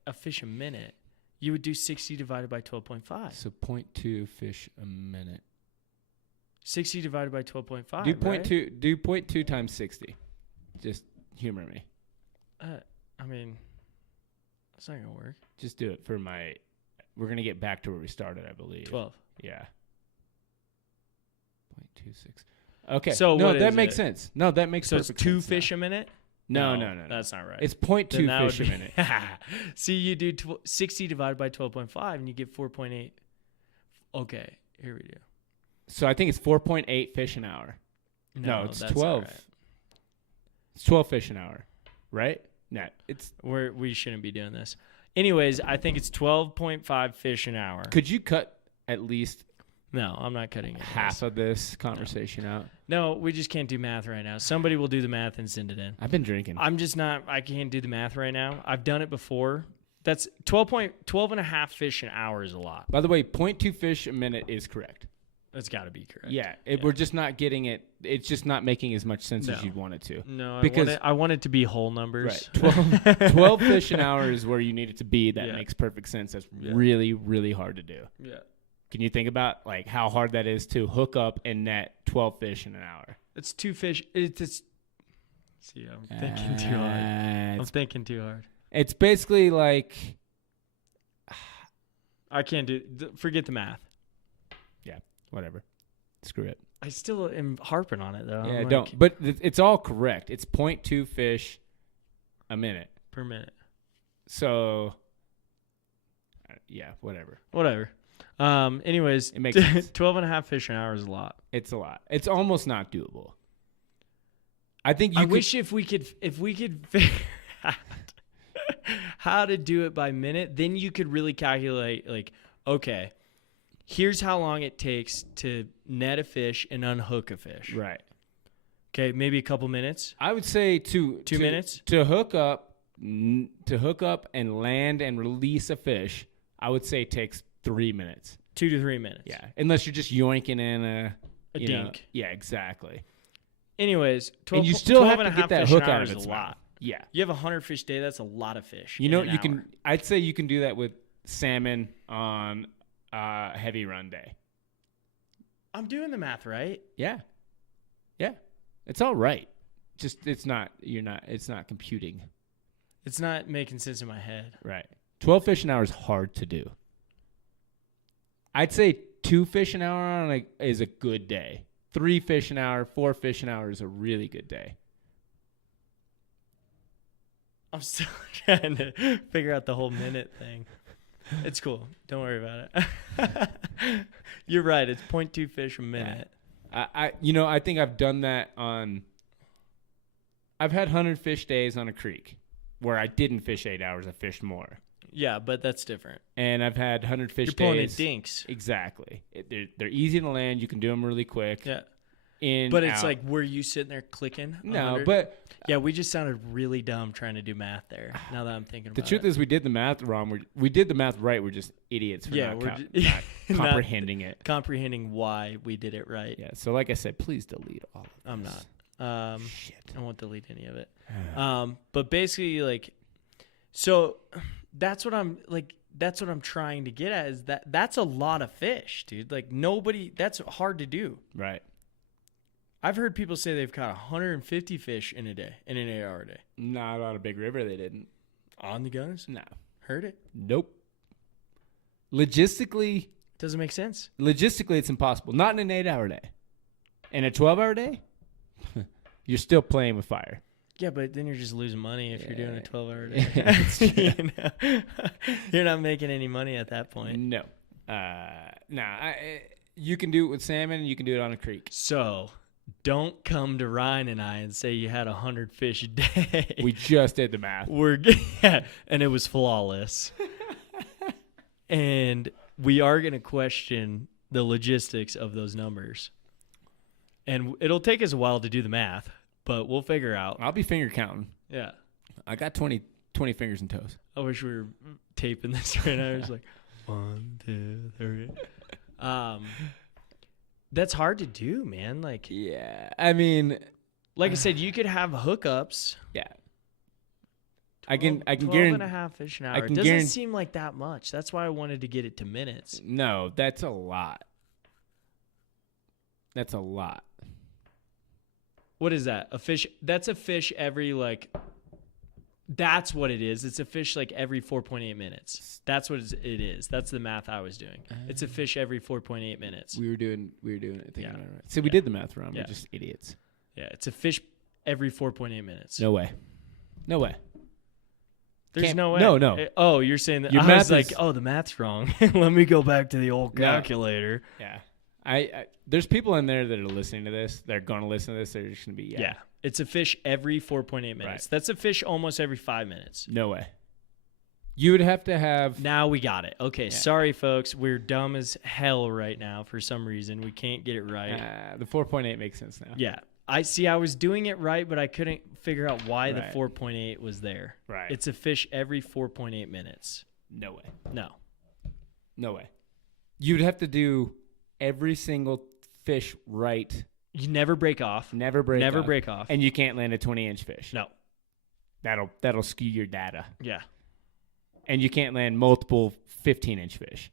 a fish a minute, you would do 60 divided by 12.5. So 0.2 fish a minute. 60 divided by 12.5. Do 0.2. Do 0.2 times 60. Just humor me. I mean, that's not gonna work. Just do it for my. We're gonna get back to where we started, I believe. 12. Yeah. 0.26. Okay. So no, what that is makes it? sense. No, that makes So it's perfect 2 sense fish now. a minute? No. That's not right. It's 0.2 fish a minute. See, you do 60 divided by 12.5 and you get 4.8. Okay, here we go. So I think it's 4.8 fish an hour. No, it's that's 12. not right. It's 12 fish an hour, right? No, it's. We shouldn't be doing this. Anyways, I think it's 12.5 fish an hour. Could you cut at least No, I'm not cutting it. half of this conversation out? No, we just can't do math right now. Somebody will do the math and send it in. I've been drinking. I'm just not. I can't do the math right now. I've done it before. That's 12 and a half fish an hour is a lot. By the way, 0.2 fish a minute is correct. That's got to be correct. Yeah, we're just not getting it. It's just not making as much sense as No. you'd want it to. No, Because- I want it to be whole numbers. Right. 12 fish an hour is where you need it to be. That Yeah. makes perfect sense. That's Yeah. really, really hard to do. Yeah. Can you think about like how hard that is to hook up and net 12 fish in an hour? It's 2 fish. It's see, I'm thinking too hard. I'm thinking too hard. It's basically like I can't do. Forget the math. Whatever. Screw it. I still am harping on it though. Yeah, I'm don't. But it's all correct. It's 0.2 fish a minute. per minute. So, yeah, whatever. Whatever. Anyways, It makes sense. 12 and a half fish an hour is a lot. It's a lot. It's almost not doable. I think I wish if we could figure out how to do it by minute, then you could really calculate, like, okay, here's how long it takes to net a fish and unhook a fish. Right. Okay, maybe a couple minutes. I would say 2 minutes to hook up and land and release a fish. I would say it takes 3 minutes. 2 to 3 minutes. Yeah, unless you're just yoinking in a dink. Yeah, exactly. Anyways, 12, And you still 12 have and to a get half that fish hook an hour out of is its a mouth. lot. Yeah. You have a 100-fish day, that's a lot of fish. You know, in an hour. I'd say you can do that with salmon on heavy run day. I'm doing the math right. Yeah. Yeah. It's all right. Just it's not computing. It's not making sense in my head. Right. 12 fish an hour is hard to do. I'd say 2 fish an hour is a good day. 3 fish an hour, 4 fish an hour is a really good day. I'm still trying to figure out the whole minute thing. It's cool. Don't worry about it. You're right. It's 0.2 fish a minute. I think I've done that I've had 100 fish days on a creek where I didn't fish 8 hours. I fished more. Yeah, but that's different. And I've had 100 fish You're pulling days. in dinks. Exactly. They're easy to land. You can do them really quick. Yeah. But it's like, were you sitting there clicking? No, 100? but yeah, we just sounded really dumb trying to do math there. Now that I'm thinking about it. the truth is we did the math wrong. We did the math right. We're just idiots for not not comprehending it. Comprehending why we did it right. Yeah. So like I said, please delete all of this. I'm not. Shit. I won't delete any of it. But basically, like, so that's what I'm trying to get at is that's a lot of fish, dude. Like that's hard to do. Right. I've heard people say they've caught 150 fish in a day, in an 8-hour day. Not on a big river, they didn't. On the Gunnison? No. Heard it? Nope. Logistically, Doesn't make sense. it's impossible. Not in an 8-hour day. In a 12-hour day, you're still playing with fire. Yeah, but then you're just losing money if you're doing a 12-hour Yeah. day. You're not making any money at that point. No. You can do it with salmon, and you can do it on a creek. So don't come to Ryan and I and say you had 100 fish a day. We just did the math. And it was flawless. And we are going to question the logistics of those numbers. And it'll take us a while to do the math, but we'll figure out. I'll be finger counting. Yeah. I got 20 fingers and toes. I wish we were taping this right now. I was like, 1, 2, 3. That's hard to do, man. Like, Yeah. I mean, like I said, you could have hookups. yeah. I can 12 guarantee. and a half fish an I hour. It can doesn't guarantee- seem like that much. That's why I wanted to get it to minutes. No, that's a lot. That's a lot. What is that? A fish? That's a fish every that's what it is. It's a fish like every 4.8 minutes. That's what it is. That's the math I was doing. It's a fish every 4.8 minutes. We were doing it. Thinking Yeah. about it right. So we did the math wrong. Yeah. We're just idiots. Yeah, it's a fish every 4.8 minutes. No way. No way. There's Can't- no way. no. Oh, you're saying that? Your I math was like, is- oh, the math's wrong. Let me go back to the old No. calculator. Yeah. I there's people in there that are listening to this. They're going to listen to this. They're just going to be Yeah. It's a fish every 4.8 minutes. Right. That's a fish almost every 5 minutes. No way. You would have to have. Now we got it. Okay, sorry, folks. We're dumb as hell right now for some reason. We can't get it right. The 4.8 makes sense now. Yeah. I was doing it right, but I couldn't figure out why the Right. 4.8 was there. Right. It's a fish every 4.8 minutes. No way. No. No way. You'd have to do every single fish right. You never break off. Never break off. off. And you can't land a 20-inch fish. No. That'll skew your data. Yeah. And you can't land multiple 15-inch fish.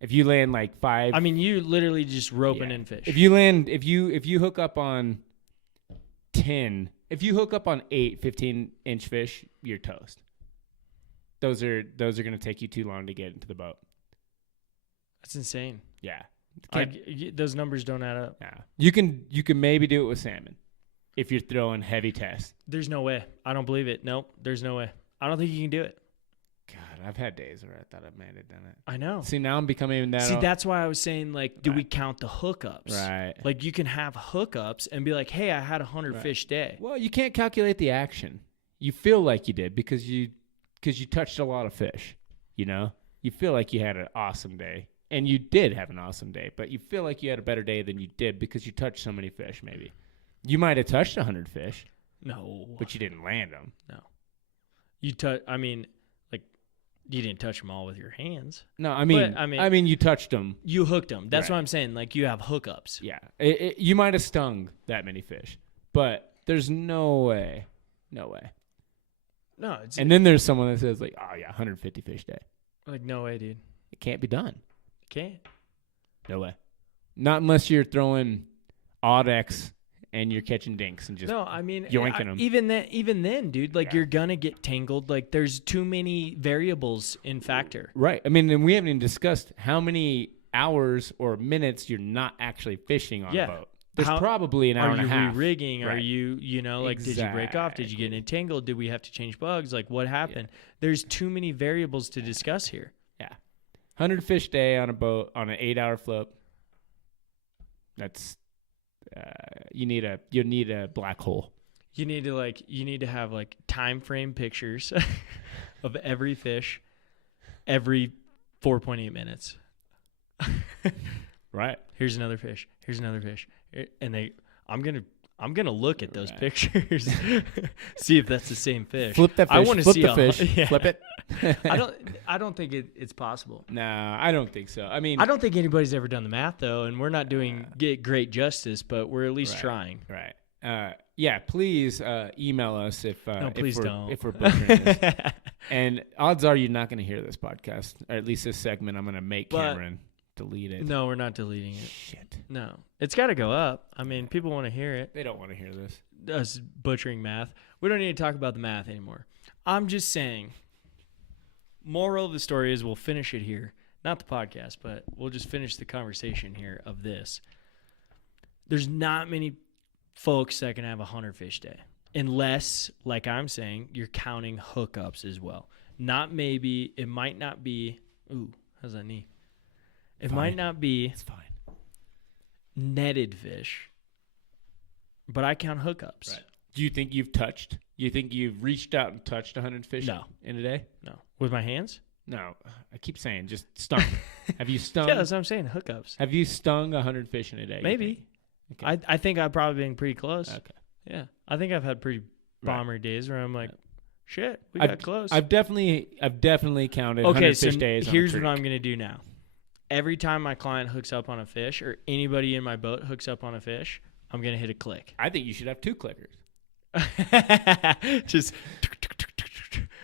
If you land like 5, I mean, you literally just roping Yeah. in fish. if you hook up on 10, if you hook up on 8 15-inch fish, you're toast. Those are going to take you too long to get into the boat. That's insane. Yeah. Those numbers don't add up. Yeah. You can maybe do it with salmon if you're throwing heavy tests. There's no way. I don't believe it. Nope. There's no way. I don't think you can do it. God, I've had days where I thought I might have done it. I know. See, now I'm becoming that. See, that's why I was saying, like, do we count the hookups? Right. Like, you can have hookups and be like, hey, I had a 100-fish day. Well, you can't calculate the action. You feel like you did because you touched a lot of fish, you know? You feel like you had an awesome day. And you did have an awesome day, but you feel like you had a better day than you did because you touched so many fish, maybe. You might have touched 100 fish. No. But you didn't land them. No. You didn't touch them all with your hands. No, I mean, you touched them. You hooked them. That's Right. what I'm saying. Like, you have hookups. Yeah. You might have stung that many fish, but there's no way. No way. No. And then there's someone that says, like, oh, yeah, 150 fish day. Like, no way, dude. It can't be done. Can't. No way. Not unless you're throwing Audex and you're catching dinks and just yoinking them. Even then, dude, like, you're gonna get tangled. Like, there's too many variables in factor. Right. I mean, and we haven't even discussed how many hours or minutes you're not actually fishing on a boat. There's probably an hour and a half. Are you re-rigging? Right. Are you, like, did you break off? Did you get entangled? Did we have to change bugs? Like, what happened? There's too many variables to discuss here. Yeah. 100 fish day on a boat on an 8-hour float. That's you need a black hole. You need to have like time frame pictures of every fish every 4.8 minutes. Right. Here's another fish. Here's another fish. And I'm gonna look at those pictures, see if that's the same fish. Flip that fish. I want to see the fish. Yeah. Flip it. I don't think it's possible. No, I don't think so. I mean, I don't think anybody's ever done the math though, and we're not doing great justice, but we're at least trying. Right. Yeah. Please email us if don't. If we're butchering this. And odds are you're not going to hear this podcast, or at least this segment. I'm going to make Cameron delete it. No, we're not deleting it. Shit. No, it's got to go up. I mean, people want to hear it. They don't want to hear this. Us butchering math. We don't need to talk about the math anymore. I'm just saying. Moral of the story is we'll finish it here. Not the podcast, but we'll just finish the conversation here of this. There's not many folks that can have a 100-fish day. Unless, like I'm saying, you're counting hookups as well. Not maybe. It might not be. Ooh, how's that knee? It might not be. It's fine. Netted fish. But I count hookups. Right. Do you think you've touched? You think you've reached out and touched 100 fish in a day? No. With my hands? No. I keep saying just stung. Have you stung? Yeah, that's what I'm saying. Hookups. Have you stung 100 fish in a day? Maybe. Okay. I think I've probably been pretty close. Okay. Yeah. I think I've had pretty bomber days where I'm like, shit, we got close. I've definitely counted 100 fish days. Here's what I'm going to do now. Every time my client hooks up on a fish or anybody in my boat hooks up on a fish, I'm going to hit a click. I think you should have 2 clickers. Just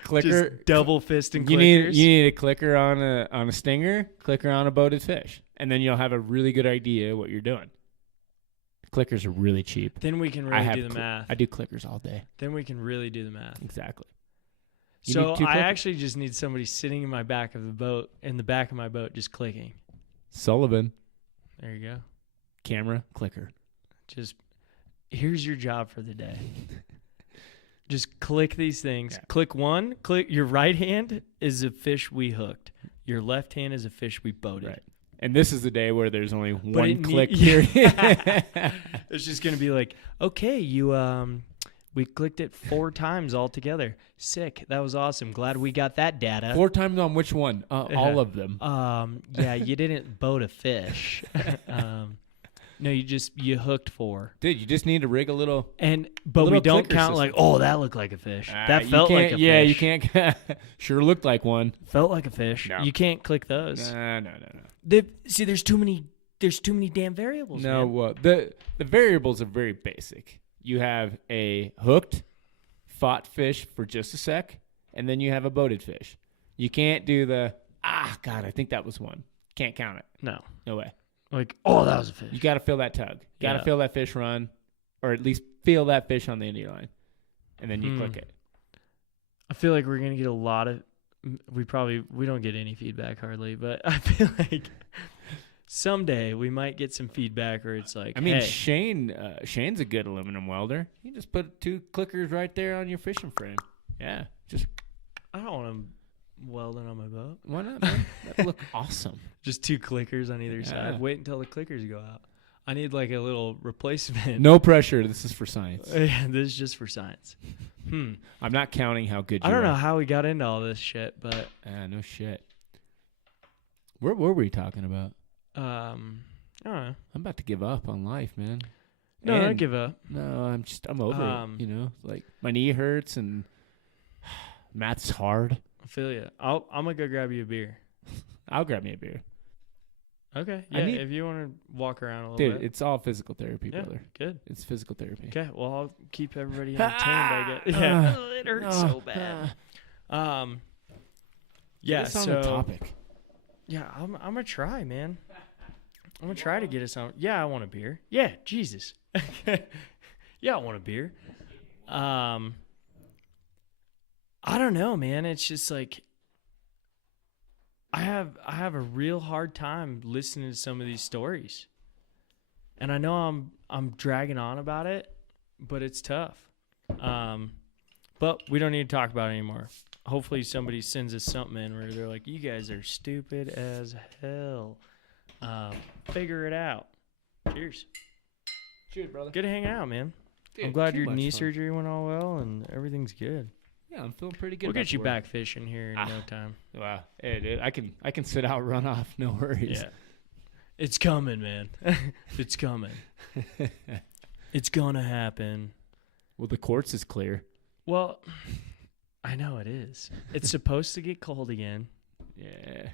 clicker, just double fisting clickers. clickers. You need a clicker on a stinger, clicker on a boated fish, and then you'll have a really good idea what you're doing. Clickers are really cheap. Then we can really do the math. I do clickers all day. Then we can really do the math. Exactly. So I actually just need somebody sitting in my back of the boat, in the back of my boat, just clicking. Sullivan. There you go. Camera, clicker. Just, here's your job for the day. Just click these things. Yeah. Click one. Click. Your right hand is a fish we hooked. Your left hand is a fish we boated. Right. And this is the day where there's only one click period. here. It's just going to be like, okay, we clicked it 4 times all together. Sick. That was awesome. Glad we got that data. 4 times on which one? All of them. Yeah, you didn't boat a fish. No, you hooked 4. Dude, you just need to rig a little. But we don't count system. Like, oh, that looked like a fish. That felt like a fish. Yeah, you can't. Sure looked like one. Felt like a fish. No. You can't click those. No. See, there's too many damn variables. No, man. The variables are very basic. You have a hooked, fought fish for just a sec, and then you have a boated fish. You can't do God, I think that was one. Can't count it. No way. Like, oh, that was a fish. You got to feel that tug. You got to feel that fish run, or at least feel that fish on the end of your line, and then you click it. I feel like we're gonna get a lot of. We don't get any feedback hardly, but I feel like someday we might get some feedback where it's like, I mean, hey, Shane's a good aluminum welder. You just put 2 clickers right there on your fishing frame. Yeah, just I don't want them welding on my boat. why not, man? That'd look awesome. Just 2 clickers on either Yeah. side. Wait until the clickers go out. I need like a little replacement. No pressure. This is for science. Yeah, this is just for science. I'm not counting how good you I don't are. know how we got into all this shit, but No shit. What were we talking about? I don't know. I'm about to give up on life, man. No, And- don't give up. No, I'm over it. You know, like my knee hurts and math's hard. I feel you. I'm gonna go grab you a beer. I'll grab me a beer. Okay. I Yeah, need- if you want to walk around a little Dude, bit. it's all physical therapy, Yeah, brother. good. It's physical therapy. Okay, well, I'll keep everybody entertained, I guess. Yeah, it hurts so bad. Yeah, Get us on so the topic. yeah, I'm gonna try, man. I'm gonna try to get us on. Yeah, I want a beer. Yeah, Jesus. Yeah, I want a beer. I don't know, man. It's just like I have a real hard time listening to some of these stories. And I know I'm dragging on about it, but it's tough. But we don't need to talk about it anymore. Hopefully somebody sends us something in where they're like, you guys are stupid as hell. Figure it out. Cheers. Cheers, brother. Good to hang out, man. Dude, I'm glad too your much knee fun. surgery went all well and everything's good. Yeah, I'm feeling pretty good. We'll about get you the back fishing here in no time. Wow. Hey, dude, I can sit out, run off, no worries. Yeah. It's coming, man. It's coming. It's gonna happen. Well, the quartz is clear. Well, I know it is. It's supposed to get cold again. Yeah.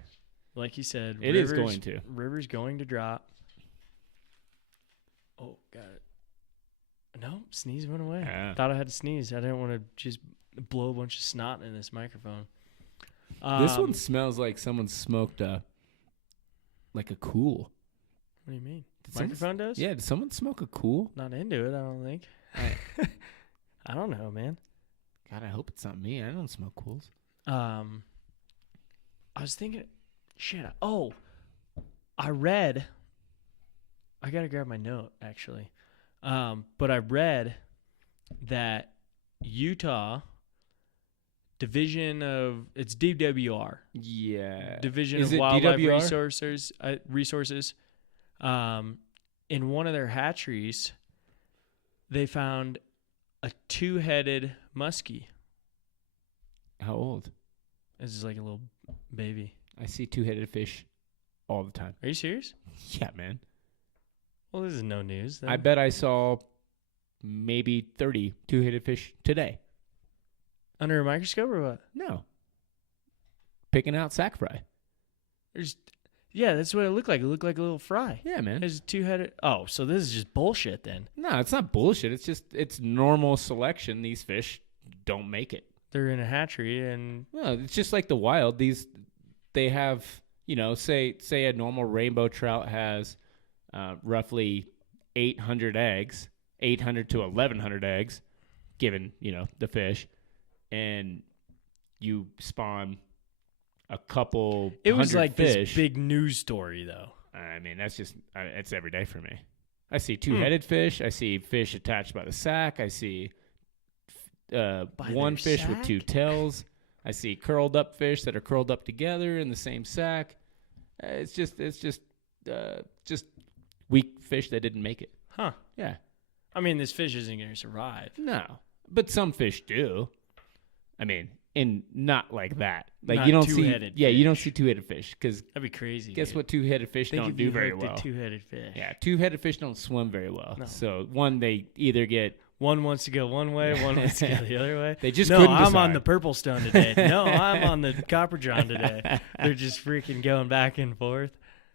Like you said, It is going to. River's going to drop. Oh, got it. No, sneeze went away. Yeah. Thought I had to sneeze. I didn't want to just blow a bunch of snot in this microphone. This one smells like someone smoked like a cool. What do you mean? Did someone Microphone does? Yeah, did someone smoke a cool? Not into it, I don't think. I don't know, man. God, I hope it's not me. I don't smoke cools. I was thinking, shit. Oh, I read. I gotta grab my note actually. But I read that Utah Division of it's DWR. Yeah. Division Is of it Wildlife DWR? Resources. In one of their hatcheries, they found a 2-headed muskie. How old? This is like a little baby. I see 2-headed fish all the time. Are you serious? Yeah, man. Well, this is no news. Then. I bet I saw maybe 30 2-headed fish today. Under a microscope or what? No. Picking out sack fry. Yeah, that's what it looked like. It looked like a little fry. Yeah, man. There's a 2-headed. Oh, so this is just bullshit then. No, it's not bullshit. It's normal selection. These fish don't make it. They're in a hatchery and No, it's just like the wild. They have, say a normal rainbow trout has roughly 800 eggs, 800 to 1,100 eggs, given, the fish, and you spawn a couple it was hundred like fish. this big news story though. I mean, that's just, it's every day for me. I see 2-headed fish. I see fish attached by the sack. I see one their fish with sack? 2 tails. I see curled up fish that are curled up together in the same sack. It's just weak fish that didn't make it. Huh. Yeah. I mean, this fish isn't going to survive. No. But some fish do. I mean, and not like that. Like Not you don't see two-headed you don't fish. see 2-headed fish cuz That'd be crazy. guess dude. what 2-headed fish Think don't if do you very hooked well. a 2-headed fish. Yeah, 2-headed fish don't swim very well. No. So one they either get One wants to go one way, one wants to go the other way. They just no, couldn't I'm on decide. the purple stone today. No, I'm on the copper john today. They're just freaking going back and forth.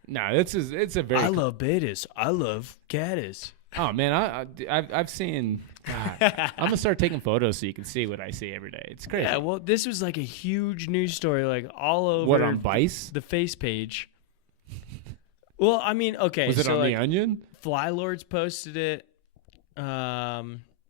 No, it's a very I love betas. I love caddis. Oh man, I've seen. God, I'm gonna start taking photos so you can see what I see every day. It's crazy. Yeah, well, this was like a huge news story, like all over What, on Vice? the face page. Well, I mean, okay, Was it so on like, The Onion? Fly Lords posted it. How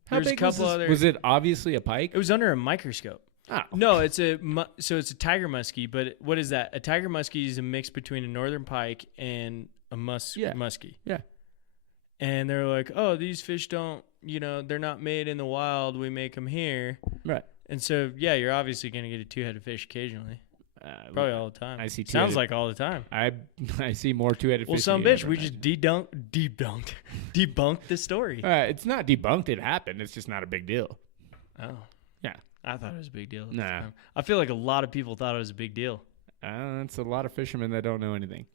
There's a big was couple this? other. Was it obviously a pike? It was under a microscope. Oh. No, it's so it's a tiger muskie, but what is that? A tiger muskie is a mix between a northern pike and muskie. Yeah. And they're like, oh, these fish don't, they're not made in the wild. We make them here. Right. And so, yeah, you're obviously going to get a two-headed fish occasionally. Probably all the time. I see Sounds like all the time. I see more two-headed fish. Well, some bitch, we just debunked the story. It's not debunked. It happened. It's just not a big deal. Oh. Yeah. I thought it was a big deal at the Nah. time. I feel like a lot of people thought it was a big deal. It's a lot of fishermen that don't know anything.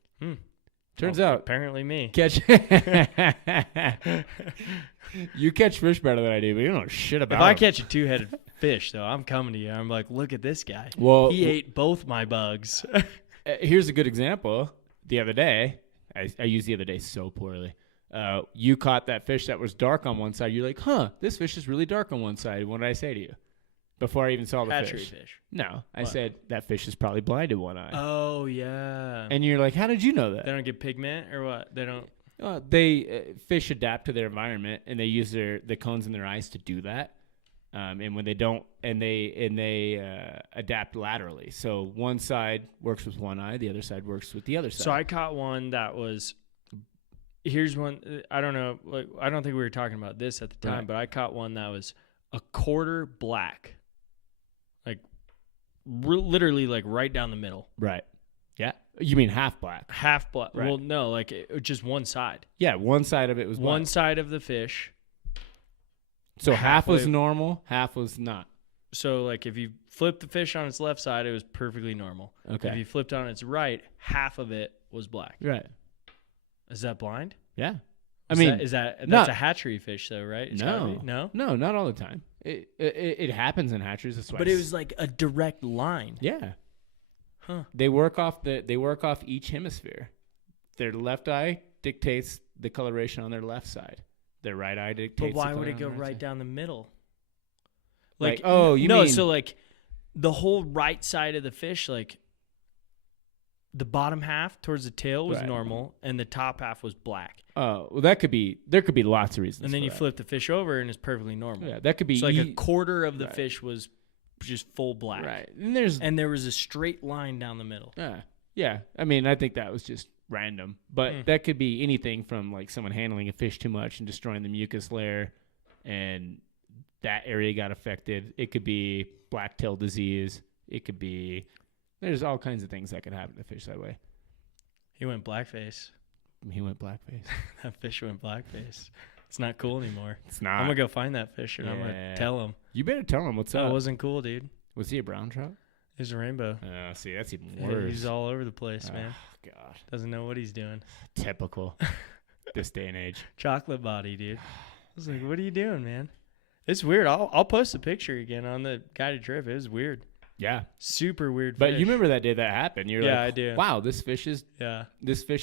Turns Well, out. Apparently me. You catch fish better than I do, but you don't know shit about If I them. catch a two-headed fish, though, I'm coming to you. I'm like, look at this guy. Well, He ate both my bugs. here's a good example. The other day, I used the other day so poorly. You caught that fish that was dark on one side. You're like, this fish is really dark on one side. What did I say to you? Before I even saw the Hatchery fish. fish. No, I What? said that fish is probably blind in one eye. Oh, yeah. And you're like, how did you know that? They don't get pigment or what? They don't. Fish adapt to their environment, and they use the cones in their eyes to do that. And when they don't, they adapt laterally. So one side works with one eye, the other side works with the other side. So I caught one that was. Here's one. I don't know. Like, I don't think we were talking about this at the time, Right. but I caught one that was a quarter black. Like, literally, like right down the middle. Right. Yeah. You mean half black? Half black. Right. Well, no, like just one side. Yeah. One side of it was black. One side of the fish. So half was halfway- normal, half was not. So, like, if you flip the fish on its left side, it was perfectly normal. Okay. If you flipped on its right, half of it was black. Right. Is that blind? Yeah. That's not- a hatchery fish though, right? It's No. gotta be? No. No, not all the time. It happens in hatcheries. That's why. But it was like a direct line. Yeah. Huh. They work off each hemisphere. Their left eye dictates the coloration on their left side. Their right eye dictates. But why the would color it on go their right side. down the middle? Like, oh, you no, mean- so like the whole right side of the fish, like the bottom half towards the tail was Right. normal, and the top half was black. Oh, well, there could be lots of reasons. And then for you that. flip the fish over, and it's perfectly normal. Yeah, that could be So like a quarter of the Right. fish was just full black. right. And there was a straight line down the middle. yeah. I mean, I think that was just random, but that could be anything from like someone handling a fish too much and destroying the mucus layer, and that area got affected. It could be blacktail disease. It could be. There's all kinds of things that could happen to fish that way. He went blackface. He went blackface. That fish went blackface. It's not cool anymore. It's not. I'm gonna go find that fish and I'm Yeah. gonna tell him. You better tell him what's That up. wasn't cool, dude. Was he a brown trout? It was a rainbow. See, that's even Yeah, worse. he's all over the place, man. God, Doesn't know what he's doing. typical. This day and age. Chocolate body, dude. I was like, what are you doing, man? It's weird. I'll post a picture again on the guided trip. It was weird. Yeah, Super weird but fish. you remember that day that happened? You're Yeah, like, I do. Wow, this fish is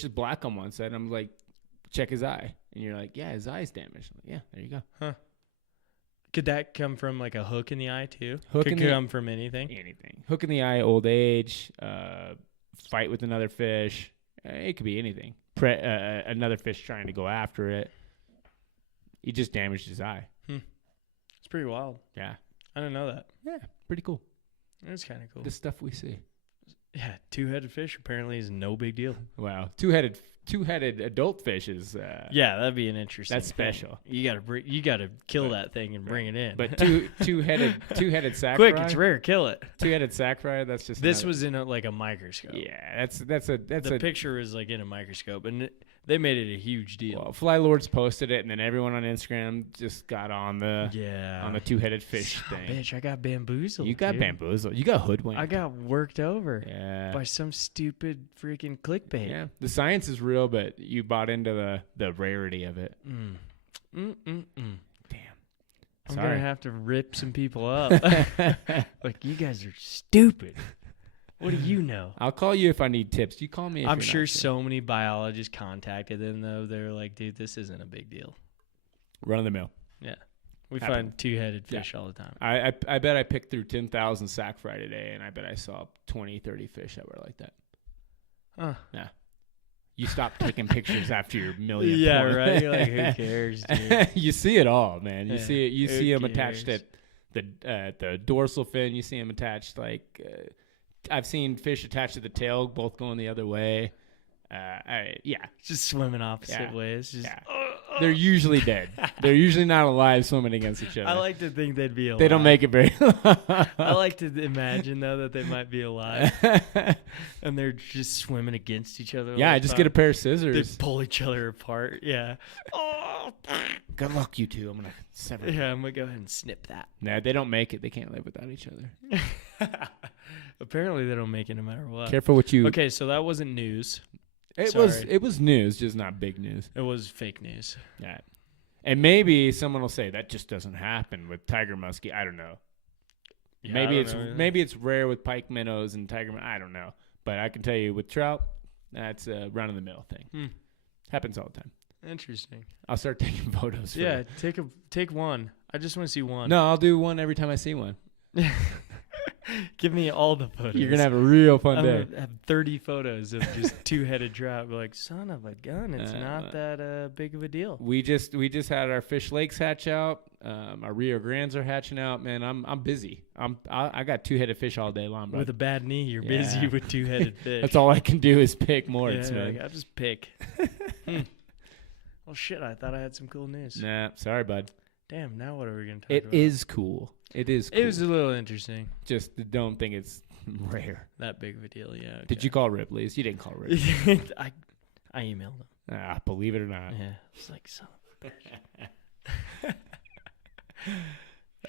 black on one side. I'm like, check his eye, and you're like, yeah, his eye's damaged. I'm like, yeah, there you go. Could that come from like a hook in the eye too? Hook Could in the- come from anything. Anything. Hook in the eye, old age, fight with another fish. It could be anything. Another fish trying to go after it. He just damaged his eye. It's pretty wild. Yeah. I didn't know that. Yeah, pretty cool. It's kind of cool. The stuff we see. Yeah, two-headed fish apparently is no big deal. Wow. Two-headed adult fish is Yeah, that'd be an interesting. That's thing. special. You gotta kill that thing and bring it in. But two-headed sack quick, fry. it's rare. Kill it. Two-headed sack fry. That's just This another- was in like a microscope. Yeah, that's a The picture was like in a microscope, and they made it a huge deal. well, Fly Lords posted it, and then everyone on Instagram just got on the Yeah. two-headed fish Oh, thing. bitch, I got bamboozled. You got dude. bamboozled. You got hoodwinked. I got worked over yeah. by some stupid freaking clickbait. Yeah, the science is real, but you bought into the rarity of it. Damn. I'm Sorry. gonna have to rip some people up. Like, you guys are stupid. What do you know? I'll call you if I need tips. You call me. If I'm you're sure not so many biologists contacted them though. They're like, dude, this isn't a big deal. Run of the mill. Yeah. We Happen. find two-headed Yeah. fish all the time. I bet I picked through 10,000 sack fry today, and I bet I saw 20, 30 fish that were like that. Huh. Yeah. You stopped taking pictures after your million. Yeah, point. right. You're like, who cares, dude? You see it all, man. You Yeah, see it. You who see them attached cares? at the dorsal fin. You see them attached like I've seen fish attached to the tail, both going the other way. Yeah. Just swimming opposite Yeah. ways. Just, Yeah. They're usually dead. They're usually not alive swimming against each other. I like to think they'd be alive. They don't make it very long. I like to imagine, though, that they might be alive. And they're just swimming against each other. Yeah, all I the just time. get a pair of They scissors. pull each other apart. Yeah. Oh. Good luck, you two. I'm going to sever. Yeah, I'm going to go ahead and snip that. Nah, they don't make it. They can't live without each other. Apparently, they don't make it no matter what. Careful what you... Okay, so that wasn't news. It Sorry. was news, just not big news. It was fake news. Yeah. And maybe someone will say that just doesn't happen with tiger muskie. I don't know. Yeah, maybe I it's don't know. maybe it's rare with pike minnows and tiger. I don't know, but I can tell you with trout, that's a run of the mill thing. Happens all the time. Interesting. I'll start taking photos. For Yeah, you. take one. I just want to see one. No, I'll do one every time I see one. Give me all the photos. You're gonna have a real fun I'm day. gonna have 30 photos of just two-headed trout. Be like, son of a gun, it's not that big of a deal. We just had our Fish Lakes hatch out. Our Rio Grandes are hatching out. Man, I'm busy. I got two-headed fish all day long, bro. With a bad knee, you're Yeah. busy with two-headed fish. That's all I can do is pick Yeah, morts, man. like, I'll just pick. Well, shit, I thought I had some cool news. Nah, sorry, bud. Damn, now what are we going to talk It about? is cool. It is cool. It was a little interesting. Just don't think it's rare. That big of a deal, yeah. Did you call Ripley's? You didn't call Ripley's. I emailed him. Believe it or not. Yeah. It's like, son of a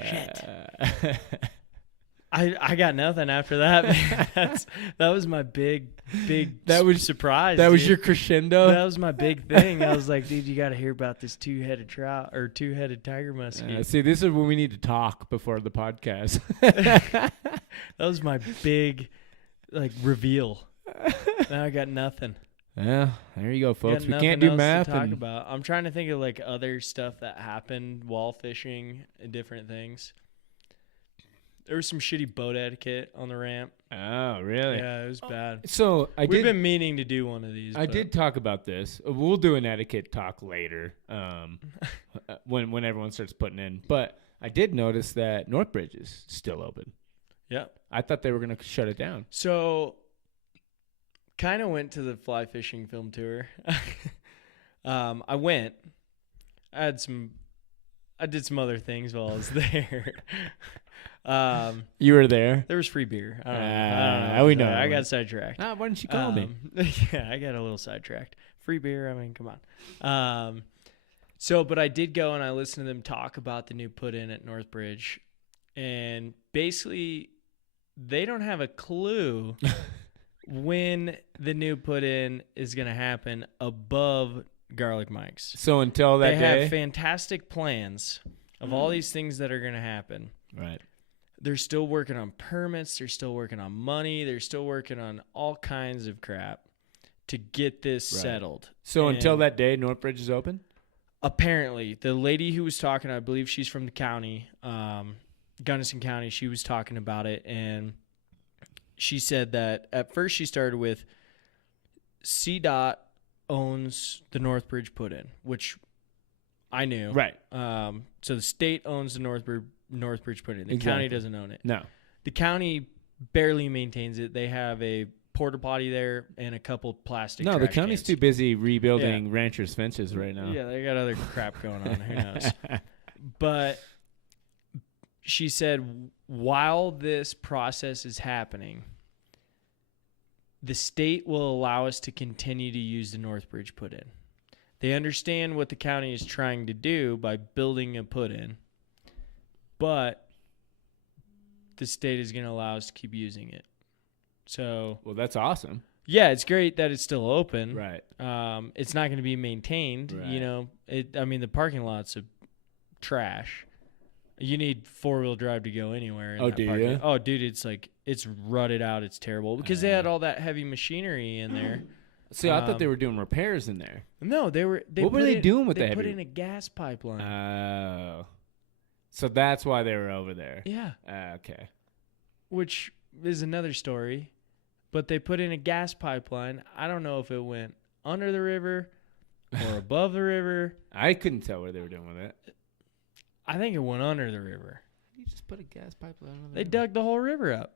bitch. Shit. I got nothing after that, man. That was my big surprise. That was dude. your crescendo? That was my big thing. I was like, dude, you got to hear about this two-headed trout or two-headed tiger muskie. See, this is when we need to talk before the podcast. That was my big, reveal. Now I got nothing. Yeah, there you go, folks. Got We nothing can't do else math. to talk about. I'm trying to think of other stuff that happened while fishing and different things. There was some shitty boat etiquette on the ramp. Oh, really? Yeah, it was bad. So We've been meaning to do one of these. I but did talk about this. We'll do an etiquette talk later, when everyone starts putting in. But I did notice that Northbridge is still open. Yeah. I thought they were going to shut it down. So, kind of went to the fly fishing film tour. I went. I did some other things while I was there. You were there? There was free beer. I don't know. We know. I got sidetracked. Why didn't you call me? Yeah, I got a little sidetracked. Free beer. I mean, come on. But I did go and I listened to them talk about the new put-in at Northbridge, and basically, they don't have a clue when the new put-in is going to happen above Garlic Mike's. So until that They day? have fantastic plans of all these things that are going to happen. Right. They're still working on permits. They're still working on money. They're still working on all kinds of crap to get this settled. So until And that day, Northbridge is open? apparently, the lady who was talking, I believe she's from the county, Gunnison County, she was talking about it, and she said that at first she started with CDOT owns the Northbridge put-in, which I knew. Right. So the state owns the Northbridge put-in. The Exactly. county doesn't own it. No. The county barely maintains it. They have a porta potty there and a couple plastic No, the trash county's cans. too busy rebuilding ranchers' fences right now. Yeah, they got other crap going on. Who knows? But she said while this process is happening, the state will allow us to continue to use the Northbridge put-in. They understand what the county is trying to do by building a put-in, but the state is going to allow us to keep using it. So, Well, that's awesome. yeah, it's great that it's still open. Right. It's not going to be maintained. Right. You know, the parking lot's a trash. You need 4-wheel drive to go anywhere. In Oh, that do parking. you? Oh, dude, it's rutted out. It's terrible because they had all that heavy machinery in there. See, I thought they were doing repairs in there. No, they were. What were they doing with they that put heavy- in a gas pipeline. Oh. So that's why they were over there. Yeah, Okay. which is another story. But they put in a gas pipeline. I don't know if it went under the river or above the river. I couldn't tell what they were doing with it. I think it went under the river. You just put a gas pipeline on They dug the whole river up.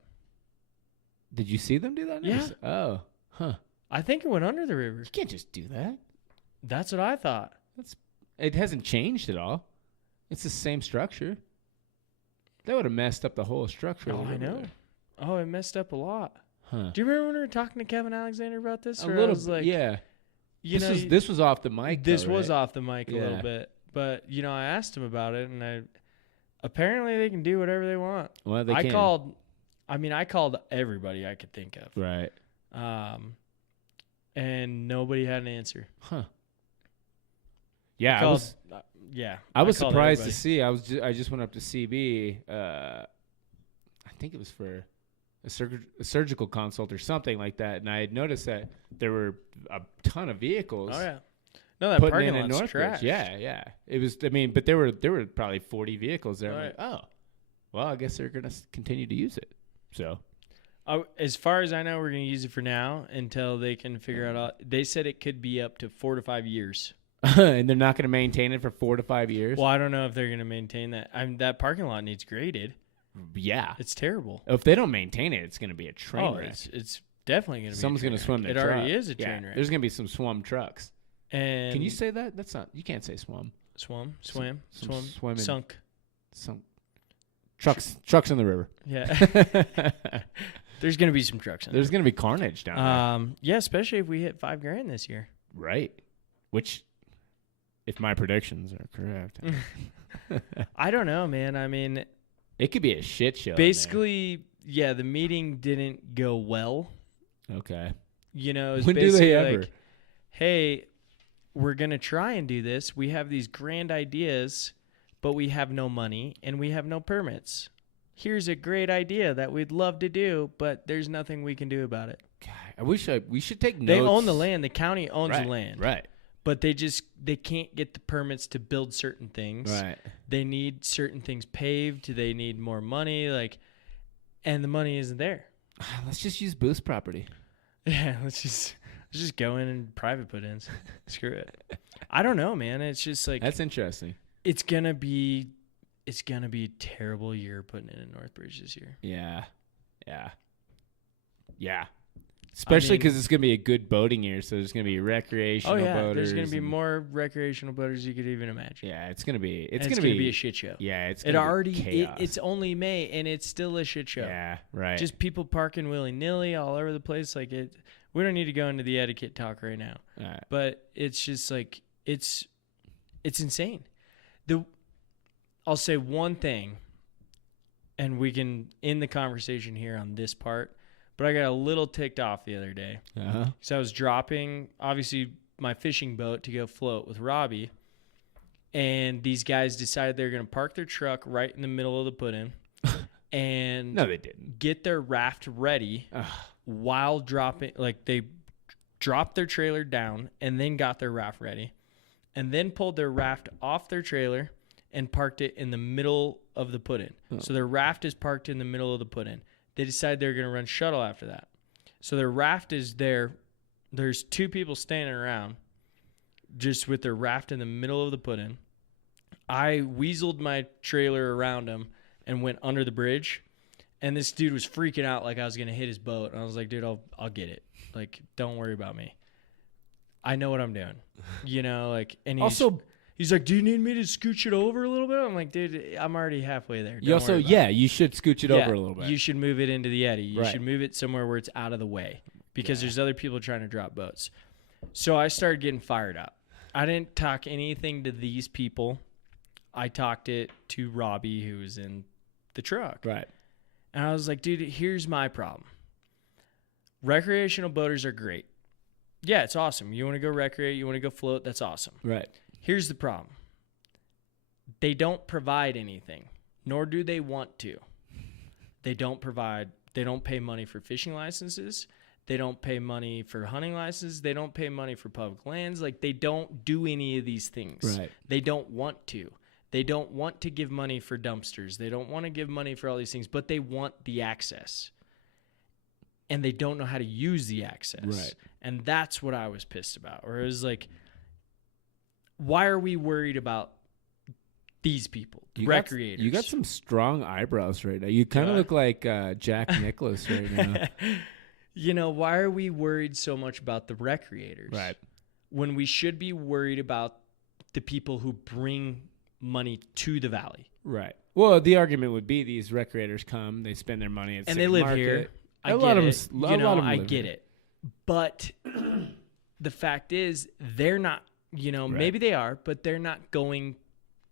Did you see them do that? Yeah. Oh. Huh. I think it went under the river. You can't just do that. That's what I thought. It hasn't changed at all. It's the same structure. That would have messed up the whole structure. Oh, I know. Oh, it messed up a lot. Huh. Do you remember when we were talking to Kevin Alexander about this? A Or I little was bit, like, yeah. You This was off the mic. This though, was right? off the mic a little bit. But, I asked him about it, and apparently they can do whatever they want. Well, they I can. called everybody I could think of. Right. And nobody had an answer. Huh. Yeah, I was called surprised everybody. to see. I just went up to CB. I think it was for a surgical consult or something like that, and I had noticed that there were a ton of vehicles. Oh yeah. No, that putting parking in lot's Northbridge. trash. Yeah. It was. I mean, but there were probably 40 vehicles there. I'm Right. like, oh, well, I guess they're gonna continue to use it. So. As far as I know, we're going to use it for now until they can figure out. They said it could be up to 4 to 5 years. And they're not going to maintain it for 4 to 5 years. Well, I don't know if they're going to maintain that. That parking lot needs graded. Yeah. It's terrible. If they don't maintain it, it's going to be a train wreck. It's definitely going to be. Someone's going to swim their It truck. already is a Yeah, train wreck. there's going to be some swum trucks. And Can you say that? That's not. You can't say swum. swim, Some swimming. sunk. Some trucks in the river. Yeah. There's going to be some trucks in There's going to be carnage down there. Yeah, especially if we hit $5,000 this year. Right. Which, if my predictions are correct, I don't know, man. I mean, it could be a shit show. basically, yeah, the meeting didn't go well. Okay. It was When do basically they ever? like, hey, we're going to try and do this. We have these grand ideas, but we have no money and we have no permits. Here's a great idea that we'd love to do, but there's nothing we can do about it. God, I wish we should take notes. They own the land. The county owns Right, the land. Right. But they can't get the permits to build certain things. Right. They need certain things paved. They need more money, and the money isn't there. Let's just use Boost property. Yeah, let's just go in and private put-ins. Screw it. I don't know, man. It's just like That's interesting. it's gonna be a terrible year putting it in Northbridge this year. Yeah. Especially because it's going to be a good boating year, so there's going to be recreational boaters. There's gonna be more recreational boaters you could even imagine. Yeah, it's going to be. It's gonna be a shit show. Yeah, it's It gonna already be chaos. it's only May and it's still a shit show. Yeah, right. Just people parking willy-nilly all over the place. Like it. We don't need to go into the etiquette talk right now. All right. But it's just like it's insane. I'll say one thing, and we can end the conversation here on this part. But I got a little ticked off the other day because I was dropping obviously my fishing boat to go float with Robbie, and these guys decided they're going to park their truck right in the middle of the put-in, and No, they didn't. get their raft ready. While dropping, they dropped their trailer down and then got their raft ready and then pulled their raft off their trailer and parked it in the middle of the put-in. So their raft is parked in the middle of the put-in. They decided they're going to run shuttle after that. So their raft is there. There's two people standing around just with their raft in the middle of the put-in. I weaseled my trailer around them and went under the bridge. And this dude was freaking out like I was going to hit his boat. And I was like, dude, I'll get it. Like, don't worry about me. I know what I'm doing. And he's like, do you need me to scooch it over a little bit? I'm like, dude, I'm already halfway there. You also, you should scooch it over a little bit. You should move it into the eddy. You Right. should move it somewhere where it's out of the way because there's other people trying to drop boats. So I started getting fired up. I didn't talk anything to these people. I talked it to Robbie, who was in the truck. Right. And I was like, dude, here's my problem. Recreational boaters are great. Yeah, it's awesome. You want to go recreate, you want to go float, that's awesome. Right. Here's the problem. They don't provide anything, nor do they want to. They don't pay money for fishing licenses. They don't pay money for hunting licenses. They don't pay money for public lands. They don't do any of these things. Right. They don't want to. They don't want to give money for dumpsters. They don't want to give money for all these things, but they want the access. And they don't know how to use the access. Right. And that's what I was pissed about. Or it was like, why are we worried about these people, recreators? You got some strong eyebrows right now. You kind of look like Jack Nicklaus right now. You know, why are we worried so much about the recreators? Right. When we should be worried about the people who bring money to the valley. Right. Well, the argument would be these recreators come, they spend their money at And City they live Market. here. I A get lot of it. them, You know, I live get here. it. But the fact is, they're not, you know, Right. maybe they are, but they're not going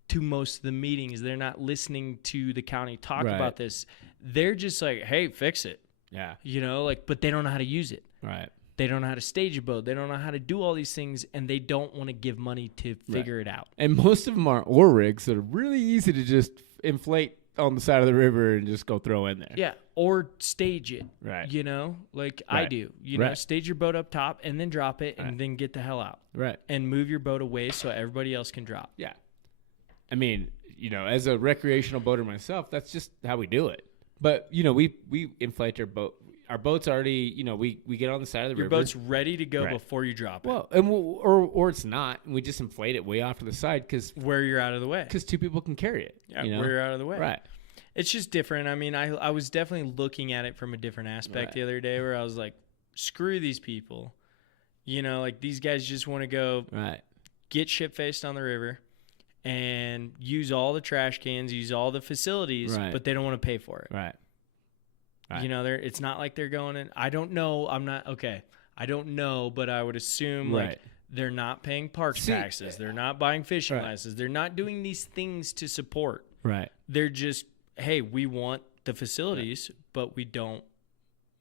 to most of the meetings. They're not listening to the county talk Right. about this. They're just like, hey, fix it. Yeah. You know, like, but they don't know how to use it. Right. They don't know how to stage a boat. They don't know how to do all these things, and they don't want to give money to figure it out. And most of them are oar rigs that are really easy to just inflate on the side of the river and just go throw in there. Yeah, or stage it. Right. You know, like I Right. do. You know, Right. stage your boat up top and then drop it and Right. then get the hell out. Right. And move your boat away so everybody else can drop. Yeah. I mean, you know, as a recreational boater myself, that's just how we do it. But, you know, we inflate our boat. Our boat's already, you know, we get on the side of the Your river. boat's ready to go Right. before you drop it. Well, and or it's not. And we just inflate it way off to the side because Where you're out of the way. two people can carry it. Yeah, you know? where you're out of the way. Right. It's just different. I mean, I was definitely looking at it from a different aspect Right. the other day where I was like, screw these people. You know, like these guys just want to go Right. get shit-faced on the river and use all the trash cans, use all the facilities, Right. but they don't want to pay for it. Right. Right. You know, it's not like they're going in. I don't know. I don't know, but I would assume Right. like they're not paying park See, taxes. They're not buying fishing right. licenses. They're not doing these things to support. Right. They're just, hey, we want the facilities, but we don't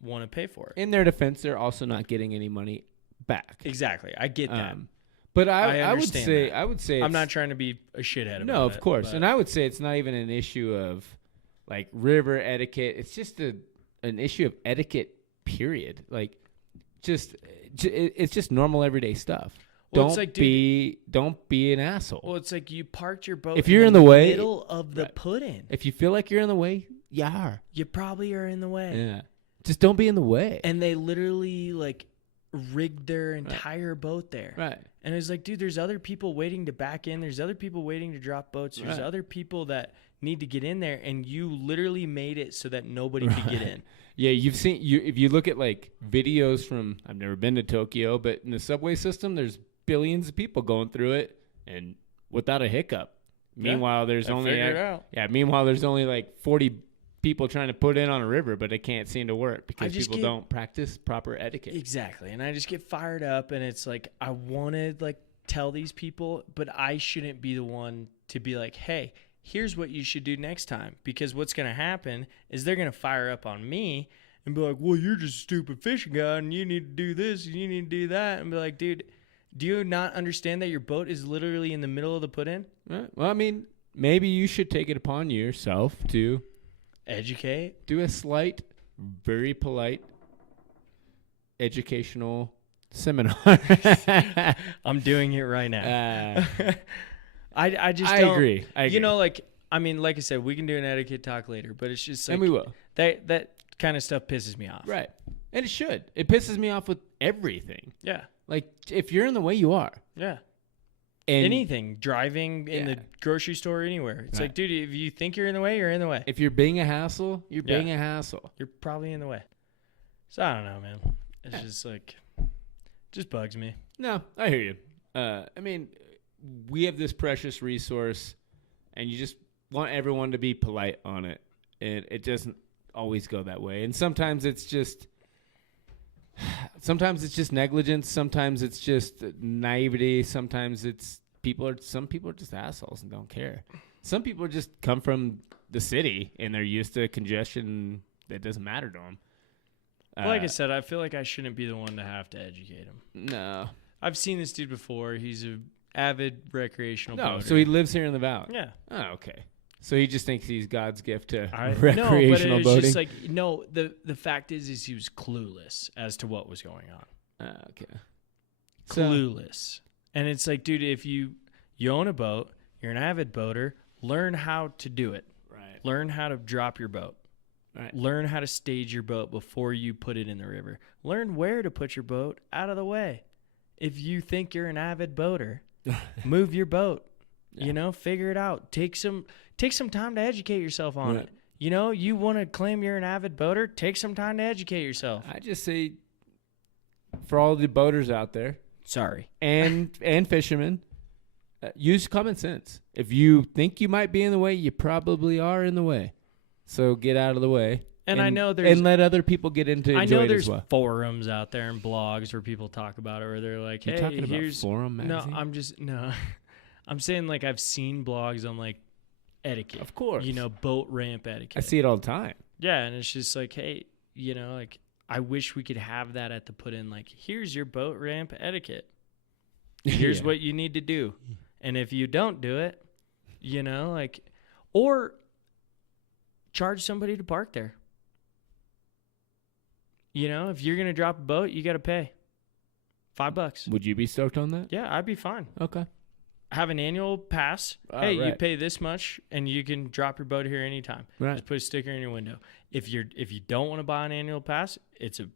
want to pay for it. In their defense, they're also not getting any money back. Exactly. I get that. But I I would understand say that. I would say I'm it's- not trying to be a shithead about it. No, of course. but- And I would say it's not even an issue of like river etiquette. It's just an issue of etiquette, period. Like it's just normal everyday stuff. Well, Don't it's like, dude, don't be an asshole. well, it's like you parked your boat If you're in the way- middle of the Right. put-in. If you feel like you're in the way, you are. You probably are in the way. Yeah. Just don't be in the way. And they literally like rigged their entire boat there. Right. And it's like, dude, there's other people waiting to back in. There's other people waiting to drop boats. There's Right. other people that need to get in there. And you literally made it so that nobody could get in. Yeah, if you look at like videos from, I've never been to Tokyo, but in the subway system, there's billions of people going through it and without a hiccup. Meanwhile, there's I only figured it out. meanwhile there's only like 40 people trying to put in on a river, but it can't seem to work because just people don't practice proper etiquette. Exactly. And I just get fired up. And it's like, I want to like tell these people, but I shouldn't be the one to be like, hey, here's what you should do next time. Because what's going to happen is they're going to fire up on me and be like, well, you're just a stupid fishing guy and you need to do this and you need to do that. And be like, dude, do you not understand that your boat is literally in the middle of the put-in? Right. Well, I mean, maybe you should take it upon yourself to Educate. do a slight, very polite, educational seminar. I'm doing it right now. I just I don't, agree. You know, like, I mean, like I said, we can do an etiquette talk later, but it's just like, and we will. that kind of stuff pisses me off. Right. And it should. It pisses me off with everything. Yeah. Like, if you're in the way, you are. Yeah. And Anything, driving in the Yeah. grocery store, anywhere. It's Right. like, dude, if you think you're in the way, you're in the way. if you're being a hassle, you're Yeah. being a hassle. You're probably in the way. So I don't know, man. It's just like, just bugs me. No, I hear you. I mean, we have this precious resource, and you just want everyone to be polite on it. And it doesn't always go that way. And sometimes it's just negligence. Sometimes it's just naivety. Sometimes some people are just assholes and don't care. Some people just come from the city and they're used to congestion that doesn't matter to them. Like I said, I feel like I shouldn't be the one to have to educate him. No. I've seen this dude before. He's a avid recreational No, boater. so he lives here in the valley. Yeah. Oh, okay. So he just thinks he's God's gift to No, but recreational it's boating. just like, no, the fact is he was clueless as to what was going on. Okay. So- Clueless. And it's like, dude, if you own a boat, you're an avid boater, learn how to do it. Right. Learn how to drop your boat. Right. Learn how to stage your boat before you put it in the river. Learn where to put your boat out of the way. If you think you're an avid boater, move your boat. Yeah. You know, figure it out. Take some time to educate yourself on Right. it. You know, you want to claim you're an avid boater, take some time to educate yourself. I just say, for all the boaters out there, Sorry. and fishermen, use common sense. If you think you might be in the way, you probably are in the way. So get out of the way. And I know there's... And let other people get into I enjoy know it there's as well. forums out there and blogs where people talk about it, where they're like, You're hey, talking about here's... forum magazine? No. I'm saying, like, I've seen blogs on, like, etiquette. Of course. You know, boat ramp etiquette. I see it all the time. Yeah, and it's just like, hey, you know, like, I wish we could have that at the put in, like, here's your boat ramp etiquette. Here's what you need to do. And if you don't do it, you know, like, or charge somebody to park there. You know, if you're going to drop a boat, you got to pay $5. Would you be stoked on that? Yeah, I'd be fine. Okay. Have an annual pass. Hey, you pay this much, and you can drop your boat here anytime. Right. Just put a sticker in your window. If you don't want to buy an annual pass, it's a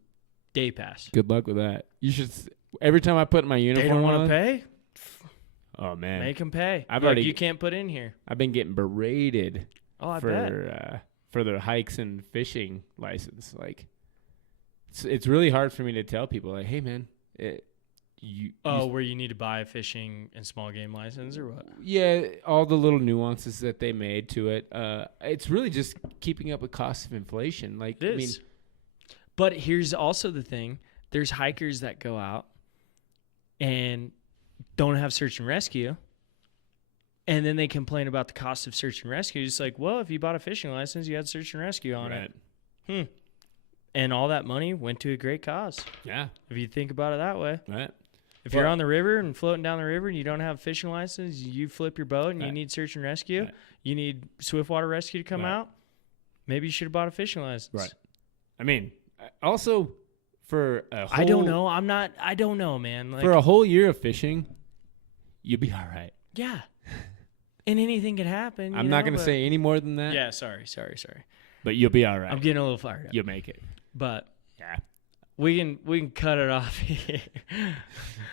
day pass. Good luck with that. You should. Every time I put my uniform They don't on, want to pay? oh man, Make them pay. I've Like, already- you can't put in here. I've been getting berated Oh, I bet. for the hikes and fishing license. Like, it's really hard for me to tell people, like, hey man, Where you need to buy a fishing and small game license or what? yeah, all the little nuances that they made to it. It's really just keeping up with cost of inflation. Like, It is. But here's also the thing. There's hikers that go out and don't have search and rescue. And then they complain about the cost of search and rescue. It's like, well, if you bought a fishing license, you had search and rescue on it. And all that money went to a great cause. Yeah. If you think about it that way. Right. If you're on the river and floating down the river and you don't have a fishing license, you flip your boat and you Right. need search and rescue, Right. you need swiftwater rescue to come Right. out, maybe you should have bought a fishing license. Right. I mean, also for a whole, I don't know. I don't know, man. Like, for a whole year of fishing, you'll be all right. yeah. And anything could happen. I'm not going to say any more than that. Yeah, sorry. But you'll be all right. I'm getting a little fired up. You'll make it. But Yeah. we can cut it off here.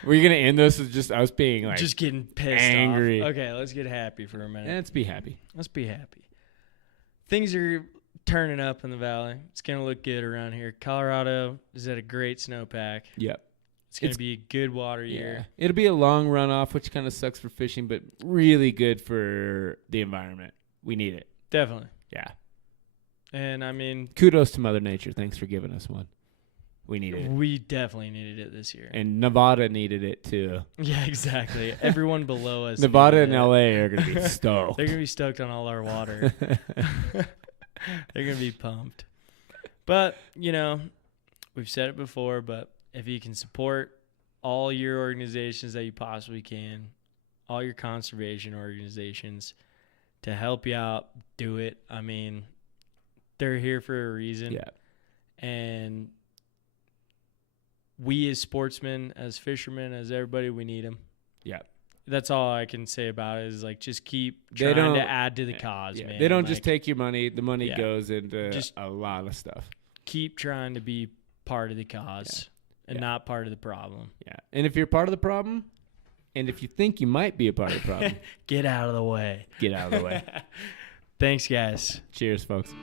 We're going to end this with just us being like, Just getting pissed angry. off. Okay, let's get happy for a minute. let's be happy. Let's be happy. Things are turning up in the valley. It's going to look good around here. Colorado is at a great snowpack. Yep. It's going to be a good water year. Yeah. It'll be a long runoff, which kind of sucks for fishing, but really good for the environment. We need it. Definitely. Yeah. And, I mean, Kudos to Mother Nature. Thanks for giving us one. We needed it. we definitely needed it this year. And Nevada needed it too. Yeah, exactly. Everyone below us. Nevada needed and it. LA are going to be stoked. They're going to be stoked on all our water. They're going to be pumped. But, you know, we've said it before, but if you can support all your organizations that you possibly can, all your conservation organizations to help you out, do it. I mean, they're here for a reason. Yeah. And we as sportsmen, as fishermen, as everybody, we need them. Yeah. That's all I can say about it is, like, just keep They trying to don't- add to the cause, Yeah. man. They don't Like, just take your money. The money Yeah. goes into Just- a lot of stuff. keep trying to be part of the cause and Yeah. not part of the problem. Yeah. And if you're part of the problem, and if you think you might be a part of the problem, Get out of the way. get out of the way. Thanks, guys. Cheers, folks.